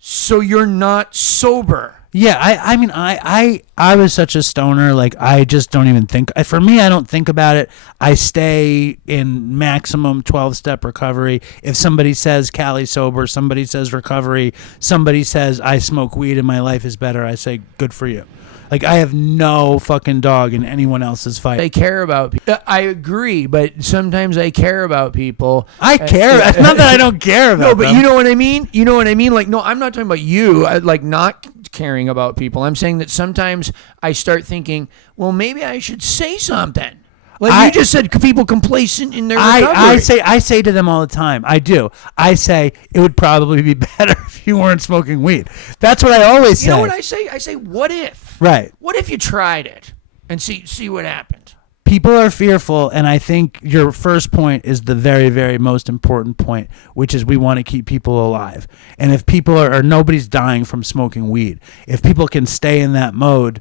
So you're not sober. Yeah, I mean, I was such a stoner, like, I just don't even think, for me, I don't think about it. I stay in maximum 12-step recovery. If somebody says Cali sober, somebody says recovery, somebody says I smoke weed and my life is better, I say, good for you. Like, I have no fucking dog in anyone else's fight. I care about people. I agree, but sometimes I care about people. I care. It's not that I don't care about No, but them. you know what I mean? You know what I mean? Like, no, I'm not talking about you, like not caring about people. I'm saying that sometimes I start thinking, well, maybe I should say something. Like you just said, people complacent in their recovery. I say to them all the time. I do. I say it would probably be better if you weren't smoking weed. That's what I always say. You know what I say? I say, what if? Right. What if you tried it and see what happened? people are fearful, and I think your first point is the very, very most important point, which is we want to keep people alive. And if people are nobody's dying from smoking weed, if people can stay in that mode.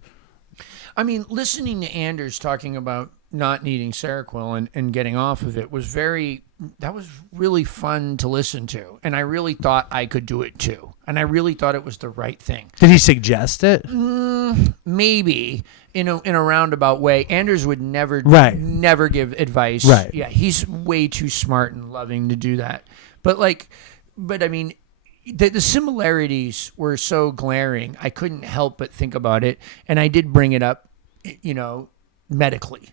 I mean, listening to Anders talking about not needing Seroquel and getting off of it was really fun to listen to. And I really thought I could do it too. And I really thought it was the right thing. Did he suggest it? Maybe in a roundabout way. Anders would never give advice. Right. Yeah, he's way too smart and loving to do that. But I mean, the similarities were so glaring. I couldn't help but think about it, and I did bring it up, medically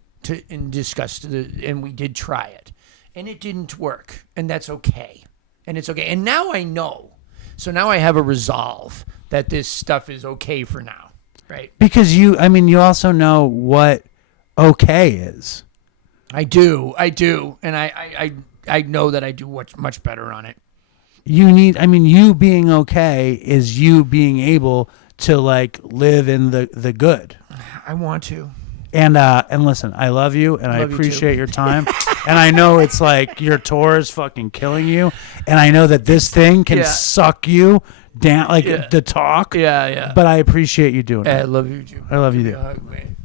and discuss and we did try it, and it didn't work, and that's okay, and it's okay. And now I know. So now I have a resolve that this stuff is okay for now, right? Because you also know what okay is. I do, and I know that I do much better on it. You being okay is you being able to live in the good. I want to. And listen, I love you, and I appreciate your time. And I know it's your tour is fucking killing you, and I know that this thing can suck you down, the talk. Yeah. But I appreciate you doing it. I love you too. I love you Give me too. a hug, man.